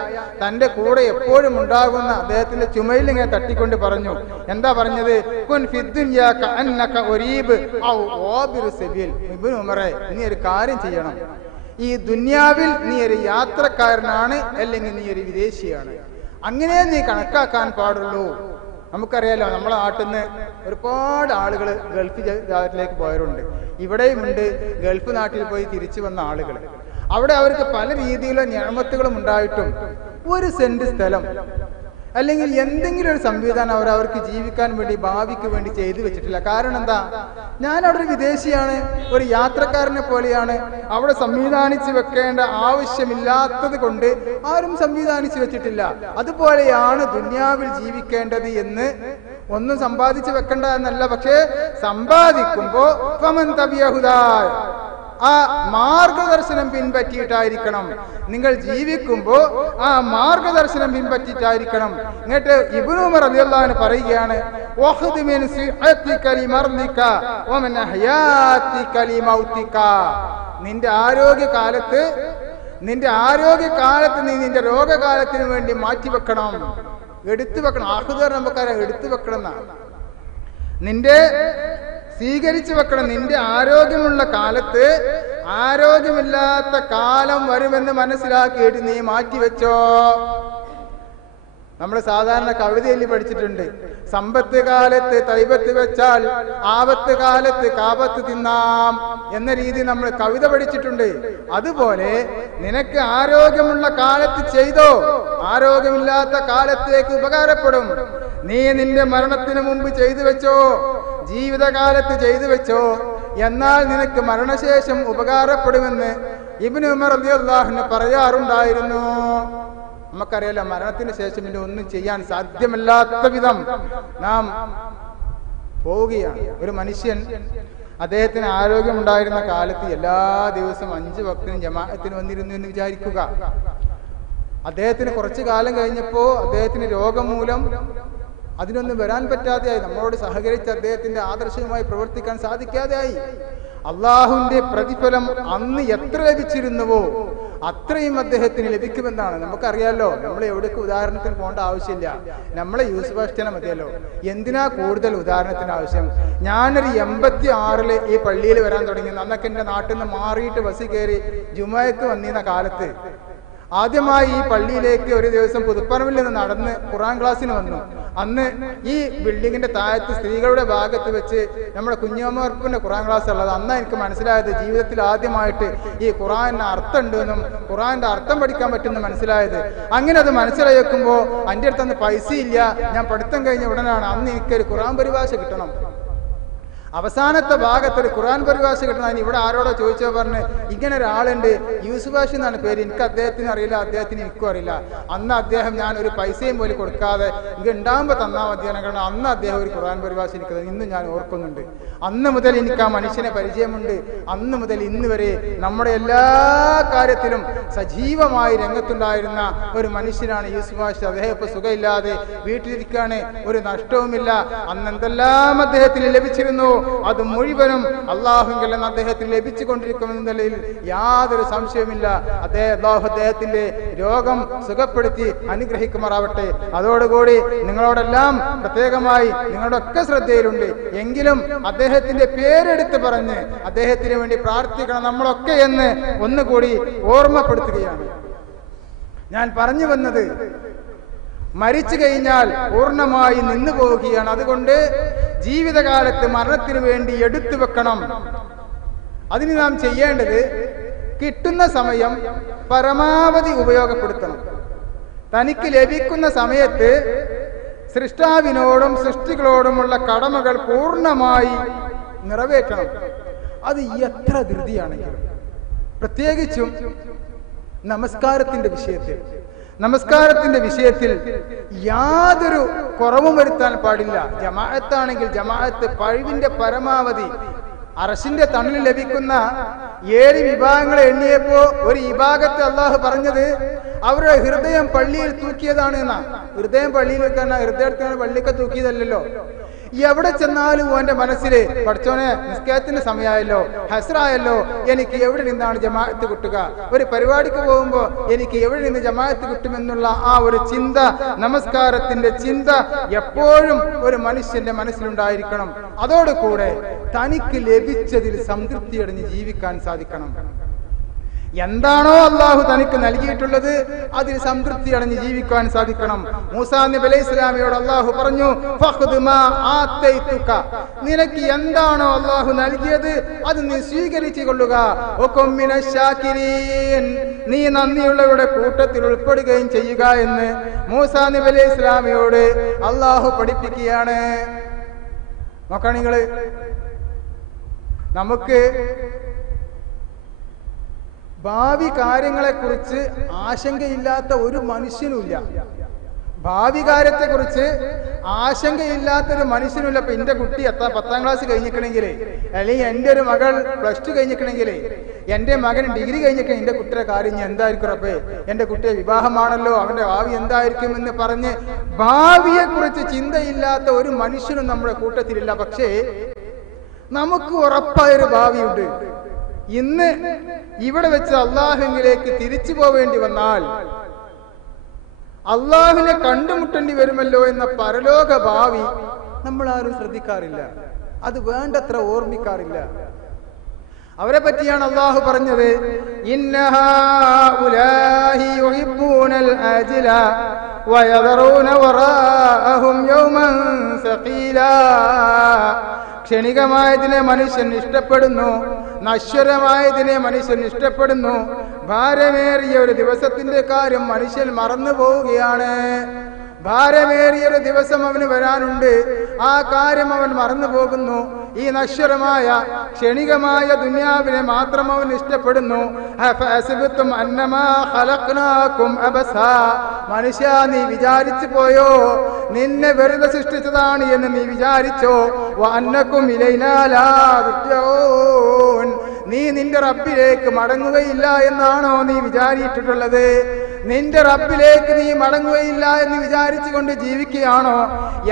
തന്റെ കൂടെ എപ്പോഴും ഉണ്ടാകുന്ന അദ്ദേഹത്തിന്റെ ചുമയിൽ ഇങ്ങനെ തട്ടിക്കൊണ്ട് പറഞ്ഞു. എന്താ പറഞ്ഞത്? കുൻ ഫിദ്ദുനിയാ കഅന്നക ഉരീബ് ഔ ഓബിറു സബീൽ. ഇബ്നു ഉമറേ, നീ ഒരു കാര്യം ചെയ്യണം. ഈ ദുനിയാവിൽ നീ ഒരു യാത്രക്കാരനാണ്, അല്ലെങ്കിൽ നീ ഒരു വിദേശിയാണ്. അങ്ങനെ നീ കണക്കാക്കാൻ പാടുള്ളൂ. നമുക്കറിയാലോ, നമ്മളെ നാട്ടിൽ നിന്ന് ഒരുപാട് ആളുകൾ ഗൾഫ് രാജ്യത്തിലേക്ക് പോയവരുണ്ട്. ഇവിടെയുമുണ്ട് ഗൾഫ് നാട്ടിൽ പോയി തിരിച്ചു വന്ന ആളുകൾ. അവിടെ അവർക്ക് പല രീതിയിലുള്ള നിയമത്തുകളും ഉണ്ടായിട്ടും ഒരു സെന്റ് സ്ഥലം അല്ലെങ്കിൽ എന്തെങ്കിലും ഒരു സംവിധാനം അവർക്ക് ജീവിക്കാൻ വേണ്ടി, ഭാവിക്ക് വേണ്ടി ചെയ്തു വെച്ചിട്ടില്ല. കാരണം എന്താ? ഞാൻ അവിടെ ഒരു വിദേശിയാണ്, ഒരു യാത്രക്കാരനെ പോലെയാണ്. അവിടെ സംവിധാനിച്ചു വെക്കേണ്ട ആവശ്യമില്ലാത്തത് കൊണ്ട് ആരും സംവിധാനിച്ചു വെച്ചിട്ടില്ല. അതുപോലെയാണ് ദുനിയാവിൽ ജീവിക്കേണ്ടത് എന്ന്. ഒന്നും സമ്പാദിച്ചു വെക്കണ്ട എന്നല്ല, പക്ഷേ സമ്പാദിക്കുമ്പോ ആ മാർഗദർശനം പിൻപറ്റിയിട്ടായിരിക്കണം നിങ്ങൾ ജീവിക്കുമ്പോ. ആ മാർഗദർശനം പിൻപറ്റിയിട്ടായിരിക്കണം. എന്നിട്ട് ഇബ്നു ഉമർ റളിയല്ലാഹു അൻഹു പറയുകയാണ്, നിന്റെ ആരോഗ്യകാലത്ത് നീ നിന്റെ രോഗകാലത്തിന് വേണ്ടി മാറ്റിവെക്കണം, എടുത്തു വെക്കണം. ആഹുദർ നമുക്കറിയാം, എടുത്തു വെക്കണം എന്നാണ്. നിന്റെ സ്വീകരിച്ചു വെക്കണം. നിന്റെ ആരോഗ്യമുള്ള കാലത്ത് ആരോഗ്യമില്ലാത്ത കാലം വരുമെന്ന് മനസ്സിലാക്കിയിട്ട് നീ മാറ്റിവെച്ചോ. നമ്മൾ സാധാരണ കവിതയിൽ പഠിച്ചിട്ടുണ്ട്, സമ്പത്ത് കാലത്ത് തൈബത്ത് വെച്ചാൽ ആപത്ത് കാലത്ത് കാപത്ത് തിന്നാം എന്ന രീതി നമ്മൾ കവിത പഠിച്ചിട്ടുണ്ട്. അതുപോലെ നിനക്ക് ആരോഗ്യമുള്ള കാലത്ത് ചെയ്തോ, ആരോഗ്യമില്ലാത്ത കാലത്തേക്ക് ഉപകാരപ്പെടും. നീ നിന്റെ മരണത്തിന് മുമ്പ് ചെയ്തു വെച്ചോ, ജീവിതകാലത്ത് ചെയ്തു വെച്ചോ, എന്നാൽ നിനക്ക് മരണശേഷം ഉപകാരപ്പെടുമെന്ന് ഇബ്നു ഉമർ റളിയല്ലാഹു അൻഹു പറയാറുണ്ടായിരുന്നു. നമുക്കറിയാലോ, മരണത്തിന് ശേഷം ഇനി ഒന്നും ചെയ്യാൻ സാധ്യമല്ലാത്ത വിധം നാം പോവുകയാണ്. ഒരു മനുഷ്യൻ അദ്ദേഹത്തിന് ആരോഗ്യമുണ്ടായിരുന്ന കാലത്ത് എല്ലാ ദിവസവും 5 വക്തിനും ജമാഅത്തിന് വന്നിരുന്നു എന്ന് വിചാരിക്കുക. അദ്ദേഹത്തിന് കുറച്ചു കാലം കഴിഞ്ഞപ്പോ അദ്ദേഹത്തിന് രോഗം മൂലം അതിനൊന്നും വരാൻ പറ്റാതെയായി. നമ്മളോട് സഹകരിച്ച് അദ്ദേഹത്തിന്റെ ആദർശവുമായി പ്രവർത്തിക്കാൻ സാധിക്കാതെയായി. അള്ളാഹുവിന്റെ പ്രതിഫലം അന്ന് എത്ര ലഭിച്ചിരുന്നുവോ അത്രയും അദ്ദേഹത്തിന് ലഭിക്കുമെന്നാണ് നമുക്കറിയാലോ. നമ്മൾ എവിടേക്ക് ഉദാഹരണത്തിന് പോകേണ്ട ആവശ്യമില്ല. നമ്മളെ യൂസുഫ് അഷ്ഠന മതിയല്ലോ. എന്തിനാ കൂടുതൽ ഉദാഹരണത്തിന് ആവശ്യം? ഞാനൊരു 86 ഈ പള്ളിയിൽ വരാൻ തുടങ്ങി. അന്നൊക്കെ എൻ്റെ നാട്ടിൽ നിന്ന് മാറിയിട്ട് ബസ് കയറി ജുമയ്ക്ക് വന്നിരുന്ന കാലത്ത് ആദ്യമായി ഈ പള്ളിയിലേക്ക് ഒരു ദിവസം പുതുപ്പറമ്പിൽ നിന്ന് നടന്ന് ഖുർആൻ ക്ലാസ്സിന് വന്നു. അന്ന് ഈ ബിൽഡിങ്ങിന്റെ താഴത്ത് സ്ത്രീകളുടെ ഭാഗത്ത് വെച്ച് നമ്മുടെ കുഞ്ഞമ്മർപ്പിന്റെ ഖുർആൻ ക്ലാസ് ഉള്ളത്. അന്നാ എനിക്ക് മനസ്സിലായത് ജീവിതത്തിൽ ആദ്യമായിട്ട് ഈ ഖുർആനിന് അർത്ഥം ഉണ്ടെന്നും ഖുർആന്റെ അർത്ഥം പഠിക്കാൻ പറ്റുമെന്ന് മനസ്സിലായത്. അങ്ങനെ അത് മനസ്സിലാക്കുമ്പോൾ എൻ്റെ അടുത്ത് അന്ന് പൈസ ഇല്ല. ഞാൻ പഠിത്തം കഴിഞ്ഞ ഉടനാണ് അന്ന് എനിക്കൊരു ഖുർആൻ പരിഭാഷ കിട്ടണം. അവസാനത്തെ ഭാഗത്തൊരു ഖുർആൻ പരിഭാഷ കിട്ടണം. ഇവിടെ ആരോടോ ചോദിച്ചോ പറഞ്ഞ് ഇങ്ങനെ ഒരാളുണ്ട്, യൂസുഫ് ഹാഷി എന്നാണ് പേര്. എനിക്ക് അദ്ദേഹത്തിന് അറിയില്ല, അദ്ദേഹത്തിന് എനിക്കും അറിയില്ല. അന്ന് അദ്ദേഹം ഞാൻ ഒരു പൈസയും പോലും കൊടുക്കാതെ എനിക്ക് ഉണ്ടാകുമ്പോൾ തന്നാൽ മതിയാണ്. കാരണം അന്ന് അദ്ദേഹം ഒരു ഖുർആൻ പരിഭാഷ എനിക്കത് ഇന്നും ഞാൻ ഓർക്കുന്നുണ്ട്. അന്ന് മുതൽ എനിക്ക് ആ മനുഷ്യനെ പരിചയമുണ്ട്. അന്ന് മുതൽ ഇന്ന് വരെ നമ്മുടെ എല്ലാ കാര്യത്തിലും സജീവമായി രംഗത്തുണ്ടായിരുന്ന ഒരു മനുഷ്യനാണ് യൂസുഫ് ഹാഷി. അദ്ദേഹം ഇപ്പൊ സുഖമില്ലാതെ വീട്ടിലിരിക്കാണ്, ഒരു നഷ്ടവുമില്ല. അന്ന് എന്തെല്ലാം അദ്ദേഹത്തിന് ലഭിച്ചിരുന്നു അത് മുഴുവനും അള്ളാഹുവിൽ നിന്ന് അദ്ദേഹത്തിന് ലഭിച്ചുകൊണ്ടിരിക്കുന്നതിൽ യാതൊരു സംശയവുമില്ല. അള്ളാഹു അദ്ദേഹത്തിന്റെ രോഗം സുഖപ്പെടുത്തി അനുഗ്രഹിക്കുമാറാവട്ടെ. അതോടുകൂടി നിങ്ങളോടെല്ലാം പ്രത്യേകമായി നിങ്ങളുടെ ഒക്കെ ശ്രദ്ധയിലുണ്ട്. എങ്കിലും അദ്ദേഹത്തിന്റെ പേരെടുത്ത് പറഞ്ഞ് അദ്ദേഹത്തിന് വേണ്ടി പ്രാർത്ഥിക്കണം നമ്മളൊക്കെ എന്ന് ഒന്നുകൂടി ഓർമ്മപ്പെടുത്തുകയാണ്. ഞാൻ പറഞ്ഞു വന്നത്, മരിച്ചു കഴിഞ്ഞാൽ പൂർണ്ണമായി നിന്നു പോവുകയാണ്. അതുകൊണ്ട് ജീവിതകാലത്ത് മരണത്തിന് വേണ്ടി എടുത്തു വെക്കണം. അതിന് നാം ചെയ്യേണ്ടത് കിട്ടുന്ന സമയം പരമാവധി ഉപയോഗപ്പെടുത്തണം. തനിക്ക് ലഭിക്കുന്ന സമയത്ത് സൃഷ്ടാവിനോടും സൃഷ്ടികളോടുമുള്ള കടമകൾ പൂർണ്ണമായി നിറവേറ്റണം. അത് എത്ര ധൃതിയാണെങ്കിലും, പ്രത്യേകിച്ചും നമസ്കാരത്തിന്റെ വിഷയത്തിൽ യാതൊരു കുറവും വരുത്താൻ പാടില്ല. ജമാഅത്താണെങ്കിൽ ജമാഅത്ത് പഴിവിന്റെ പരമാവധി. അർശിന്റെ തണലിൽ ലഭിക്കുന്ന 7 വിഭാഗങ്ങളെ എണ്ണിയപ്പോ ഒരു വിഭാഗത്തെ അള്ളാഹു പറഞ്ഞത് അവരുടെ ഹൃദയം പള്ളിയിൽ തൂക്കിയതാണ് എന്നാ. ഹൃദയം പള്ളിയിൽ വെക്കാൻ ഹൃദയത്തിനാണ് പള്ളിയൊക്കെ തൂക്കിയതല്ലല്ലോ. എവിടെ ചെന്നാലും ഓന്റെ മനസ്സില് പഠിച്ചോനെ നിസ്കാരത്തിന് സമയമായല്ലോ, ഹസ്റായല്ലോ, എനിക്ക് എവിടെ നിന്നാണ് ജമാഅത്ത് കിട്ടുക, ഒരു പരിപാടിക്ക് പോകുമ്പോ എനിക്ക് എവിടെ നിന്ന് ജമാഅത്ത് കിട്ടുമെന്നുള്ള ആ ഒരു ചിന്ത, നമസ്കാരത്തിന്റെ ചിന്ത എപ്പോഴും ഒരു മനുഷ്യന്റെ മനസ്സിലുണ്ടായിരിക്കണം. അതോടുകൂടെ തനിക്ക് ലഭിച്ചതിൽ സംതൃപ്തിയടഞ്ഞ് ജീവിക്കാൻ സാധിക്കണം. എന്താണോ അള്ളാഹു തനിക്ക് നൽകിയിട്ടുള്ളത് അതിൽ സംതൃപ്തി അടഞ്ഞ് ജീവിക്കാൻ സാധിക്കണം. മൂസാ നബി അലൈഹി സ്വലാമിയോട് അള്ളാഹു പറഞ്ഞു, ഫഖ്ദ് മാ ആതൈതുക, നിനക്ക് എന്താണോ അള്ളാഹു നൽകിയത് അത് നീ സ്വീകരിച്ചു കൊള്ളുക. വകും മിനശ് ശാകിരീൻ, നീ നന്ദിയുള്ളവരുടെ കൂട്ടത്തിൽ ഉൾപ്പെടുകയും ചെയ്യുക എന്ന് മൂസാ നബി അലൈഹി സ്വലാമിയോട് അള്ളാഹു പഠിപ്പിക്കുകയാണ്. നോക്കണം നിങ്ങള്, നമുക്ക് ഭാവി കാര്യങ്ങളെക്കുറിച്ച് ആശങ്കയില്ലാത്ത ഒരു മനുഷ്യനുമില്ല. ഭാവി കാര്യത്തെക്കുറിച്ച് ആശങ്കയില്ലാത്തൊരു മനുഷ്യനുമില്ല. ഇപ്പൊ എന്റെ കുട്ടി 10ാം ക്ലാസ് കഴിഞ്ഞിക്കണമെങ്കിൽ, അല്ലെങ്കിൽ എന്റെ ഒരു മകൾ +2 കഴിഞ്ഞിക്കണമെങ്കിൽ, എന്റെ മകൻ ഡിഗ്രി കഴിഞ്ഞിട്ട് എന്റെ കുട്ടിയുടെ കാര്യം ഞാൻ എന്തായിരിക്കും റബ്ബേ, എന്റെ കുട്ടിയെ വിവാഹമാണല്ലോ, അവന്റെ ഭാവി എന്തായിരിക്കും എന്ന് പറഞ്ഞ് ഭാവിയെ കുറിച്ച് ചിന്തയില്ലാത്ത ഒരു മനുഷ്യനും നമ്മുടെ കൂട്ടത്തിലില്ല. പക്ഷേ നമുക്ക് ഉറപ്പായൊരു ഭാവിയുണ്ട്. ഇന്ന് ഇവിടെ വെച്ച് അള്ളാഹുവിലേക്ക് തിരിച്ചു പോവേണ്ടി വന്നാൽ അള്ളാഹുവിനെ കണ്ടുമുട്ടേണ്ടി വരുമല്ലോ എന്ന പരലോക ഭാവി നമ്മൾ ആരും ശ്രദ്ധിക്കാറില്ല, അത് വേണ്ടത്ര ഓർമ്മിക്കാറില്ല. അവരെ പറ്റിയാണ് അള്ളാഹു പറഞ്ഞത്, ഇന്നഹാ ഉലാഹി യുഹിബ്ബൂനൽ ആജില വയദറൂന വറാഅഹും യൗമൻ സഖീലാ. ക്ഷണികമായതിനെ മനുഷ്യൻ ഇഷ്ടപ്പെടുന്നു, നശ്വരമായതിനെ മനുഷ്യൻ ഇഷ്ടപ്പെടുന്നു. ഭാരമേറിയ ഒരു ദിവസത്തിന്റെ കാര്യം മനുഷ്യൻ മറന്നു പോവുകയാണ്. ഭാരമേറിയ ഒരു ദിവസം അവന് വരാനുണ്ട്, ആ കാര്യം അവൻ മറന്നു പോകുന്നു. ഈ നശ്വരമായ ക്ഷണികമായ ദുനിയാവിനെ മാത്രം അവൻ ഇഷ്ടപ്പെടുന്നു. മനുഷ്യ, നീ വിചാരിച്ചു പോയോ നിന്നെ വെറുതെ സൃഷ്ടിച്ചതാണ് എന്ന് നീ വിചാരിച്ചോ? വഅന്നകും ഇലൈനാ ലാ തുർജഊൻ, നീ നിന്റെ റബ്ബിലേക്ക് മടങ്ങുകയില്ല എന്നാണോ നീ വിചാരിച്ചിട്ടുള്ളത്? നിന്റെ റബ്ബിലേക്ക് നീ മടങ്ങുകയില്ല എന്ന് വിചാരിച്ചുകൊണ്ട് ജീവിക്കുകയാണോ?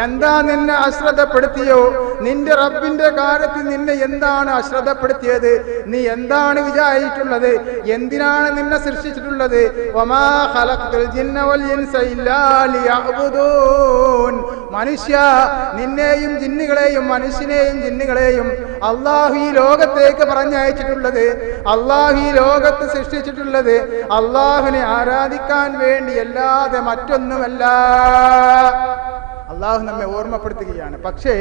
എന്താ നിന്നെ അശ്രദ്ധപ്പെടുത്തിയോ? നിന്റെ റബ്ബിന്റെ കാര്യത്തിൽ നിന്നെ എന്താണ് അശ്രദ്ധപ്പെടുത്തിയത്? നീ എന്താണ് വിചാരിച്ചിട്ടുള്ളത്? എന്തിനാണ് നിന്നെ സൃഷ്ടിച്ചിട്ടുള്ളത്? വമാ ഖലഖ്തുൽ ജിന്ന വൽ ഇൻസ ഇല്ലാ ലിയഅ്ബുദൂൻ. മനുഷ്യ, നിന്നെയും ജിന്നുകളെയും മനുഷ്യനെയും ജിന്നുകളെയും അള്ളാഹു ഈ ലോകത്തേക്ക് പറഞ്ഞയച്ചിട്ടുള്ളത്, അള്ളാഹു ഈ ലോകത്ത് സൃഷ്ടിച്ചിട്ടുള്ളത് അള്ളാഹുവിനെ ആരാധിക്കാൻ വേണ്ടിയല്ലാതെ മറ്റൊന്നുമല്ല. അള്ളാഹു നമ്മെ ഓർമ്മപ്പെടുത്തുകയാണ്. പക്ഷേ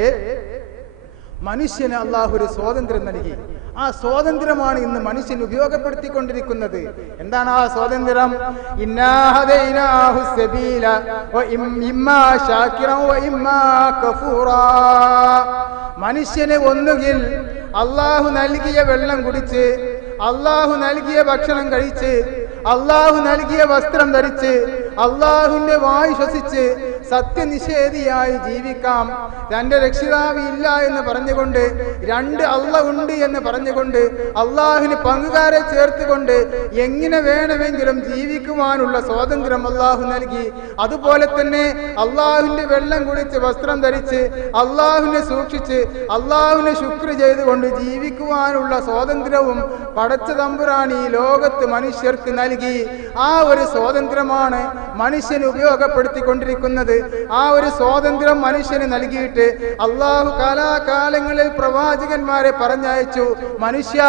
മനുഷ്യന് അള്ളാഹു ഒരു സ്വാതന്ത്ര്യം നൽകി. ആ സ്വാതന്ത്ര്യമാണ് ഇന്ന് മനുഷ്യൻ ഉപയോഗപ്പെടുത്തിക്കൊണ്ടിരിക്കുന്നത്. എന്താണ് ആ സ്വാതന്ത്ര്യം? ഇന്നാ ഹദൈനാഹു സബീല ഇമ്മാ ശാകിറൻ വ ഇമ്മാ കഫൂറാ. മനുഷ്യന് ഒന്നുകിൽ അള്ളാഹു നൽകിയ വെള്ളം കുടിച്ച്, അള്ളാഹു നൽകിയ ഭക്ഷണം കഴിച്ച്, അള്ളാഹു നൽകിയ വസ്ത്രം ധരിച്ച്, അള്ളാഹുവിന്റെ വായു ശ്വസിച്ച് സത്യനിഷേധിയായി ജീവിക്കാം. തന്റെ രക്ഷിതാവ് ഇല്ല എന്ന് പറഞ്ഞുകൊണ്ട്, 2 അള്ളാഹ് ഉണ്ട് എന്ന് പറഞ്ഞുകൊണ്ട്, അള്ളാഹുവിന് പങ്കുകാരെ ചേർത്തുകൊണ്ട് എങ്ങനെ വേണമെങ്കിലും ജീവിക്കുവാനുള്ള സ്വാതന്ത്ര്യം അള്ളാഹു നൽകി. അതുപോലെ തന്നെ അള്ളാഹുവിന്റെ വെള്ളം കുടിച്ച് വസ്ത്രം ധരിച്ച് അള്ളാഹുവിനെ സൂക്ഷിച്ച് അള്ളാഹുവിനെ ശുക്ർ ചെയ്തുകൊണ്ട് ജീവിക്കുവാനുള്ള സ്വാതന്ത്ര്യവും പടച്ച തമ്പുരാൻ ഈ ലോകത്ത് മനുഷ്യർക്ക് നൽകി. ആ ഒരു സ്വാതന്ത്ര്യമാണ് മനുഷ്യൻ ഉപയോഗപ്പെടുത്തിക്കൊണ്ടിരിക്കുന്നത്. ആ ഒരു സ്വാതന്ത്ര്യം മനുഷ്യന് നൽകിയിട്ട് അള്ളാഹു കാലാകാലങ്ങളിൽ പ്രവാചകന്മാരെ പറഞ്ഞയച്ചു. മനുഷ്യ,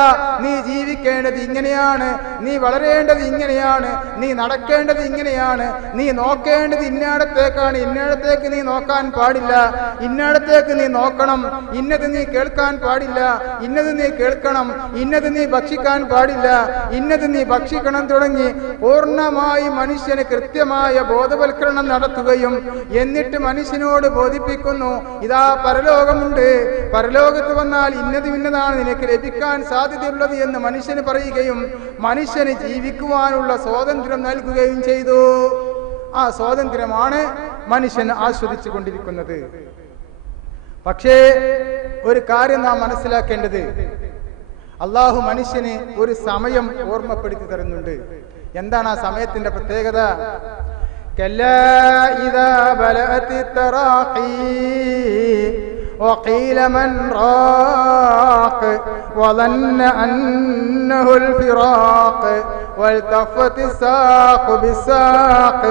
നീ ജീവിക്കേണ്ടത് ഇങ്ങനെയാണ്, നീ വളരേണ്ടത് ഇങ്ങനെയാണ്, നീ നടക്കേണ്ടത് ഇങ്ങനെയാണ്, നീ നോക്കേണ്ടത് ഇന്നയിടത്തേക്കാണ്, ഇന്നയിടത്തേക്ക് നീ നോക്കാൻ പാടില്ല, ഇന്നയിടത്തേക്ക് നീ നോക്കണം, ഇന്നത് നീ കേൾക്കാൻ പാടില്ല, ഇന്നത് നീ കേൾക്കണം, ഇന്നത് നീ ഭക്ഷിക്കാൻ പാടില്ല, ഇന്നത് നീ ഭക്ഷിക്കണം തുടങ്ങി പൂർണ്ണമായി മനുഷ്യന് കൃത്യമായ ബോധവൽക്കരണം നടത്തുകയും എന്നിട്ട് മനുഷ്യനോട് ബോധിപ്പിക്കുന്നു, ഇതാ പരലോകമുണ്ട്, പരലോകത്ത് വന്നാൽ ഇന്നത് ഇന്നതാണ് നിനക്ക് ലഭിക്കാൻ സാധ്യതയുള്ളത് എന്ന് മനുഷ്യന് പറയുകയും മനുഷ്യന് ജീവിക്കുവാനുള്ള സ്വാതന്ത്ര്യം നൽകുകയും ചെയ്തു. ആ സ്വാതന്ത്ര്യമാണ് മനുഷ്യൻ ആസ്വദിച്ചു കൊണ്ടിരിക്കുന്നത്. പക്ഷേ ഒരു കാര്യം നാം മനസ്സിലാക്കേണ്ടത്, അള്ളാഹു മനുഷ്യന് ഒരു സമയം ഓർമ്മപ്പെടുത്തി തരുന്നുണ്ട്. എന്താണ് ആ സമയത്തിന്റെ പ്രത്യേകത? കല്ലാ ഇദാ ബലഅതി തറാഖി وقيل من راق وظن أنه الفراق والتفت الساق بالساق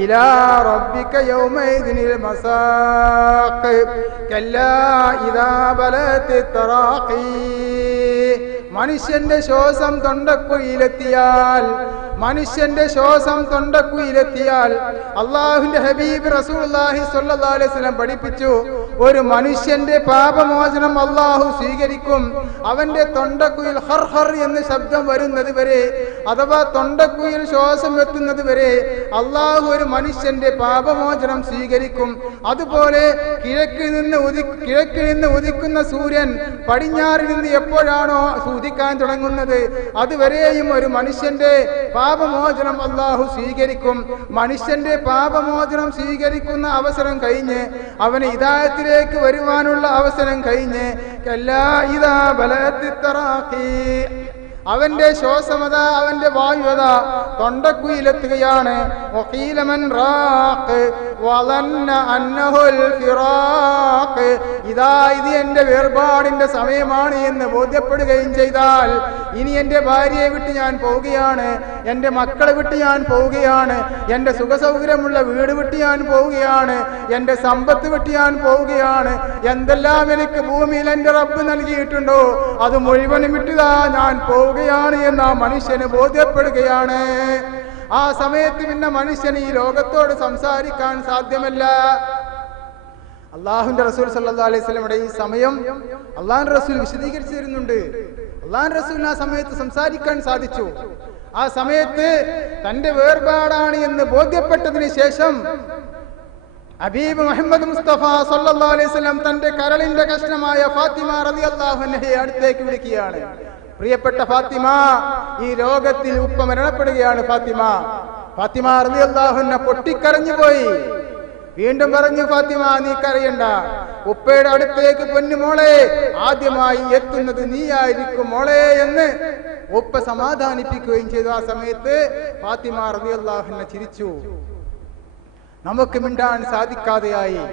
إلى ربك يومئذ المساق كلا إذا بلغت التراقي മനുഷ്യന്റെ ശ്വാസം തൊണ്ടക്കുഴിയിലെത്തിയാൽ അള്ളാഹുവിന്റെ ഹബീബ് റസൂലുള്ളാഹി സ്വല്ലല്ലാഹു അലൈഹി വസല്ലം പഠിപ്പിച്ചു, ഒരു മനുഷ്യന്റെ പാപമോചനം അള്ളാഹു സ്വീകരിക്കും അവന്റെ തൊണ്ടക്കുയിൽ ഹർ ഹർ എന്ന് ശബ്ദം വരുന്നത് വരെ, അഥവാ തൊണ്ടക്കുയിൽ ശ്വാസം എത്തുന്നത് വരെ അള്ളാഹു ഒരു മനുഷ്യന്റെ പാപമോചനം സ്വീകരിക്കും. അതുപോലെ കിഴക്കിൽ നിന്ന് ഉദിക്കുന്ന സൂര്യൻ പടിഞ്ഞാറിൽ നിന്ന് എപ്പോഴാണോ ഉദിക്കാൻ തുടങ്ങുന്നത് അതുവരെയും ഒരു മനുഷ്യന്റെ പാപമോചനം അള്ളാഹു സ്വീകരിക്കും. മനുഷ്യന്റെ പാപമോചനം സ്വീകരിക്കുന്ന അവസരം കഴിഞ്ഞ് അവന് ഹിദായത്തിലേക്ക് വരുവാനുള്ള അവസരം കഴിഞ്ഞ് കല്ലാ ഇദാ ബലഅത്തി തറാഖി, അവന്റെ ശ്വാസമത, അവന്റെ വായുവത തൊണ്ടക്കുയിലെത്തുകയാണ്. വഖീല മൻ റാഖ് വളന്ന അന്നഹുൽ ഫിറാഖ്, ഇതാ ഇത് എന്റെ വേർപാടിന്റെ സമയമാണ് എന്ന് ബോധ്യപ്പെടുകയും ചെയ്താൽ, ഇനി എന്റെ ഭാര്യയെ വിട്ട് ഞാൻ പോവുകയാണ്, എന്റെ മക്കളെ വിട്ട് ഞാൻ പോവുകയാണ്, എന്റെ സുഖസൗകര്യമുള്ള വീട് വിട്ട് ഞാൻ പോവുകയാണ്, എന്റെ സമ്പത്ത് വിട്ട് ഞാൻ പോവുകയാണ്, എന്തെല്ലാം എനിക്ക് ഭൂമിയിൽ എന്റെ റബ്ബ് നൽകിയിട്ടുണ്ടോ അത് മുഴുവനും വിട്ടുതാ ഞാൻ പോവുകയാണ് എന്ന് ആ മനുഷ്യന് ബോധ്യപ്പെടുകയാണ്. ആ സമയത്ത് പിന്നെ മനുഷ്യന് ഈ ലോകത്തോട് സംസാരിക്കാൻ സാധ്യമല്ല. അള്ളാഹുവിന്റെ റസൂൽ സല്ലല്ലാഹു അലൈഹി വസല്ലമയുടെ ഈ സമയം അള്ളാഹുവിന്റെ റസൂൽ വിശദീകരിച്ചു തരുന്നുണ്ട്. അള്ളാഹുവിന്റെ റസൂലിന് ആ സമയത്ത് സംസാരിക്കാൻ സാധിച്ചു. ആ സമയത്ത് തന്റെ വേർപാടാണ് എന്ന് ബോധ്യപ്പെട്ടതിന് ശേഷം ഹബീബ് മുഹമ്മദ് മുസ്തഫ സല്ലല്ലാഹു അലൈഹി വസല്ലം തന്റെ കരളിന്റെ കഷ്ണമായ ഫാത്തിമ റളിയല്ലാഹു അൻഹയെ അടുത്തേക്ക് വിളിക്കുകയാണ്. പ്രിയപ്പെട്ട ഫാത്തിമ, ഈ ലോകത്തിൽ ഉപ്പ മരണപ്പെടുകയാണ്. ഫാത്തിമ റളിയല്ലാഹു അൻഹ പൊട്ടിക്കരഞ്ഞു പോയി. വീണ്ടും പറഞ്ഞു, ഫാത്തിമ നീ കരയണ്ട, ഉപ്പയുടെ അടുത്തേക്ക് പൊന്നുമോളെ ആദ്യമായി എത്തുന്നത് നീയായിരിക്കും മോളെ എന്ന് ഉപ്പ സമാധാനിപ്പിക്കുകയും ചെയ്തു. ആ സമയത്ത് ഫാത്തിമ റളിയല്ലാഹു അൻഹ ചിരിച്ചു. നമുക്ക് മിണ്ടാൻ സാധിക്കാതെയായി,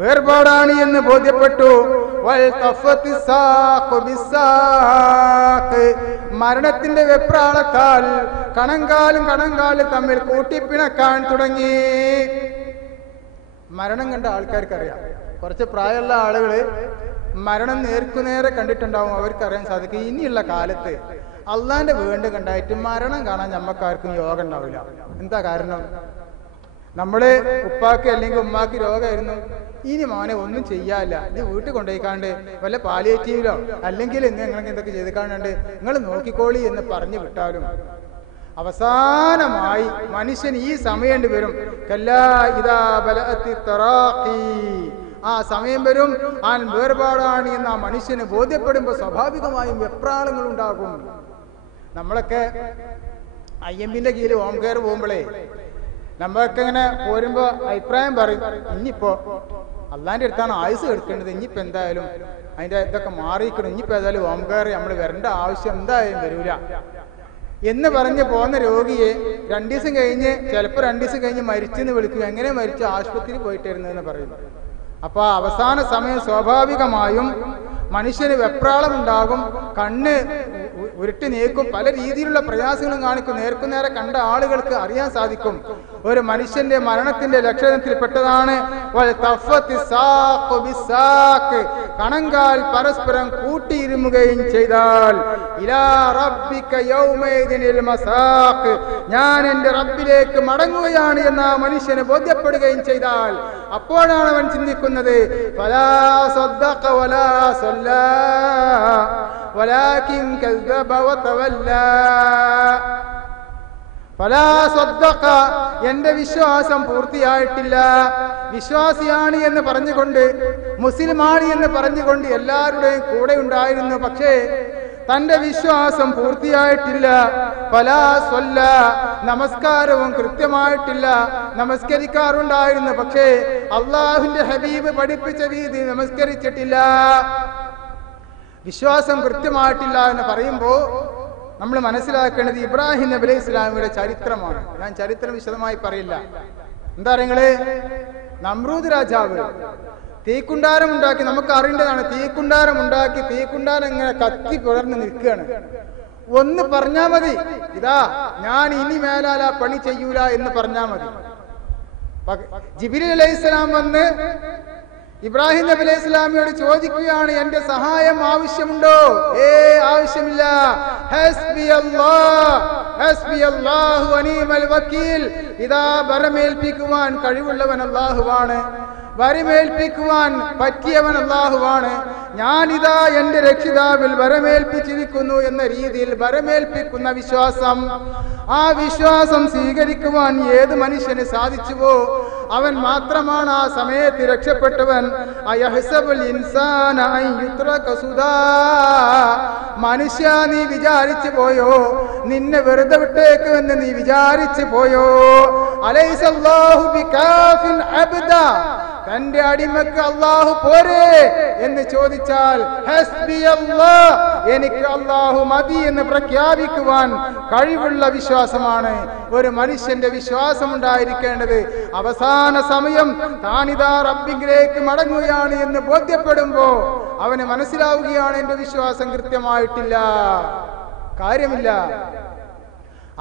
വേർപാടാണ് എന്ന് ബോധ്യപ്പെട്ടു. മരണത്തിന്റെ വെപ്രാളത്താൽ കണങ്കാലും തമ്മിൽ കൂട്ടിപ്പിണക്കാൻ തുടങ്ങി. മരണം കണ്ട ആൾക്കാർക്കറിയാം. കുറച്ച് പ്രായമുള്ള ആളുകള് മരണം നേർക്കുനേരെ കണ്ടിട്ടുണ്ടാവും, അവർക്കറിയാൻ സാധിക്കും. ഇനിയുള്ള കാലത്ത് അള്ളാന്റെ വീണ്ടും കണ്ടായിട്ട് മരണം കാണാൻ നമ്മക്കാർക്കും യോഗം ഉണ്ടാവില്ല. എന്താ കാരണം? നമ്മള് ഉപ്പാക്ക് അല്ലെങ്കിൽ ഉമ്മാക്ക് രോഗമായിരുന്നു, ഇനി മോനെ ഒന്നും ചെയ്യാല്ല, ഇത് വീട്ടിൽ കൊണ്ടുപോയിക്കാണ്ട് വല്ല പാലിയേറ്റീവിലോ അല്ലെങ്കിൽ നിങ്ങൾക്ക് എന്തൊക്കെ ചെയ്തിക്കാണ്ട് നിങ്ങൾ നോക്കിക്കോളി എന്ന് പറഞ്ഞു വിട്ടാലും അവസാനമായി മനുഷ്യൻ ഈ സമയം വരും. കല്ലാ ഇദാ ബലഅത്തി തറാഖി, ആ സമയം വരും. ആ വേർപാടാണ് എന്ന് ആ മനുഷ്യന് ബോധ്യപ്പെടുമ്പോൾ സ്വാഭാവികമായും വെപ്രാളങ്ങൾ ഉണ്ടാകും. നമ്മളൊക്കെ IMBന്റെ കീഴിൽ ഹോം കെയർ പോകുമ്പോഴേ നമ്മളൊക്കെ ഇങ്ങനെ പോരുമ്പോ അഭിപ്രായം പറയും, ഇനിയിപ്പോ അള്ളാന്റെ അടുത്താണ് ആയുസ് എടുക്കേണ്ടത്, ഇനിയിപ്പോ എന്തായാലും അതിന്റെ ഇതൊക്കെ മാറിയിരിക്കണം, ഇനിയിപ്പോ ഏതായാലും ഹോം കെയർ നമ്മൾ വരേണ്ട ആവശ്യം എന്തായാലും വരൂല എന്ന് പറഞ്ഞ് പോകുന്ന രോഗിയെ 2 ദിവസം കഴിഞ്ഞ്, ചിലപ്പോൾ 2 ദിവസം കഴിഞ്ഞ് മരിച്ചെന്ന് വിളിക്കും. എങ്ങനെ മരിച്ചു? ആശുപത്രിയിൽ പോയിട്ടായിരുന്നെന്ന് പറയും. അപ്പൊ അവസാന സമയം സ്വാഭാവികമായും മനുഷ്യന് വെപ്രാളം ഉണ്ടാകും, കണ്ണ് ഉരുട്ടി നീക്കും, പല രീതിയിലുള്ള പ്രയാസങ്ങളും കാണിക്കും. നേർക്കുനേരെ കണ്ട ആളുകൾക്ക് അറിയാൻ സാധിക്കും. ഒരു മനുഷ്യന്റെ മരണത്തിന്റെ ലക്ഷണത്തിൽപ്പെട്ടതാണ് കണങ്കാൽ പരസ്പരം കൂട്ടിയിരുമുകയും ചെയ്താൽ, ഇലാ റബ്ബിക യൗമൈദിനിൽ മസാഖ്, ഞാൻ എന്റെ റബ്ബിലേക്ക് മടങ്ങുകയാണ് എന്ന് ആ മനുഷ്യന് ബോധ്യപ്പെടുകയും ചെയ്താൽ, അപ്പോഴാണ് അവൻ ചിന്തിക്കുന്നത് ഫലാ സദ്ദഖ വലാ സല്ലാ വലാകിൻ കസ്സബ വതവല്ലാ. ഫലാ സദ്ദഖ, എന്റെ വിശ്വാസം പൂർത്തിയായിട്ടില്ല. വിശ്വാസിയാണ് എന്ന് പറഞ്ഞുകൊണ്ട്, മുസ്ലിമാണ് എന്ന് പറഞ്ഞുകൊണ്ട് എല്ലാവരുടെയും കൂടെ ഉണ്ടായിരുന്നു. പക്ഷേ തന്റെ വിശ്വാസം പൂർത്തിയായിട്ടില്ല. ഫലാ സ്വല്ല, നമസ്കാരവും കൃത്യമായിട്ടില്ല. നമസ്കരിക്കാറുണ്ടായിരുന്നു, പക്ഷേ അള്ളാഹുവിന്റെ ഹബീബ് പഠിപ്പിച്ച രീതി നമസ്കരിച്ചിട്ടില്ല. വിശ്വാസം കൃത്യമായിട്ടില്ല എന്ന് പറയുമ്പോ നമ്മൾ മനസ്സിലാക്കേണ്ടത് ഇബ്രാഹിം നബി അലൈഹി ഇസ്ലാമിയുടെ ചരിത്രമാണ്. ഞാൻ ചരിത്രം വിശദമായി പറയില്ല. എന്താ നിങ്ങള്, നമ്രൂദ് രാജാവ് തീക്കുണ്ടാരം ഉണ്ടാക്കി, നമുക്ക് അറിയേണ്ടതാണ്. തീക്കുണ്ടാരം ഉണ്ടാക്കി, തീക്കുണ്ടാരം ഇങ്ങനെ കത്തി പുലർന്ന് നിൽക്കുകയാണ്. ഒന്ന് പറഞ്ഞാ മതി, ഇതാ ഞാൻ ഇനി മേലാല പണി ചെയ്യൂല എന്ന് പറഞ്ഞാ മതി. ജിബ്രീൽ അലൈഹിസ്സലാം വന്ന് ഇബ്രാഹിം നബി അലൈഹി ഇസ്ലാമിയോട് ചോദിക്കുകയാണ്, എന്റെ സഹായം ആവശ്യമുണ്ടോ? ആവശ്യമില്ല. ഹസ്ബിയല്ലാഹു വനിഅമൽ വക്കീൽ. ഇതാ വരമേൽപ്പിക്കുവാൻ കഴിവുള്ളവൻ അല്ലാഹുവാണ്, വരമേൽപ്പിക്കുവാൻ പറ്റിയവൻ അല്ലാഹുവാണ്. ഞാനിതാ എന്റെ രക്ഷിതാവിൽ വരമേൽപ്പിച്ചിരിക്കുന്നു എന്ന രീതിയിൽ വരമേൽപ്പിക്കുന്ന വിശ്വാസം, ആ വിശ്വാസം സ്വീകരിക്കുവാൻ ഏത് മനുഷ്യന് സാധിച്ചുവോ അവൻ മാത്രമാണ് ആ സമയത്ത് രക്ഷപ്പെട്ടവൻ. അയഹ്സബുൽ ഇൻസാന അൻ യുത്രക സുദാ. മനുഷ്യ, നീ വിചാരിച്ചു പോയോ നിന്നെ വെറുതെ വിട്ടേക്കുമെന്ന് നീ വിചാരിച്ചു പോയോ? അലൈസല്ലാഹു ബികാഫിൻ അബ്ദ. തന്റെ അടിമക്ക് അല്ലാഹു പോരെ എന്ന് ചോദിച്ചാൽ ഹസ്ബിയല്ലാഹ്, എനിക്ക് അല്ലാഹു മതി എന്ന് പ്രഖ്യാപിക്കുവാൻ കഴിവുള്ള വിശ്വാസമാണ് ഒരു മനുഷ്യന്റെ വിശ്വാസം ഉണ്ടായിരിക്കേണ്ടത്. അവസാന സമയം താനിതാ റബ്ബിലേക്ക് മടങ്ങുകയാണ് എന്ന് ബോധ്യപ്പെടുമ്പോ അവന് മനസ്സിലാവുകയാണ് എന്റെ വിശ്വാസം കൃത്യമായിട്ടില്ല, കാര്യമില്ല.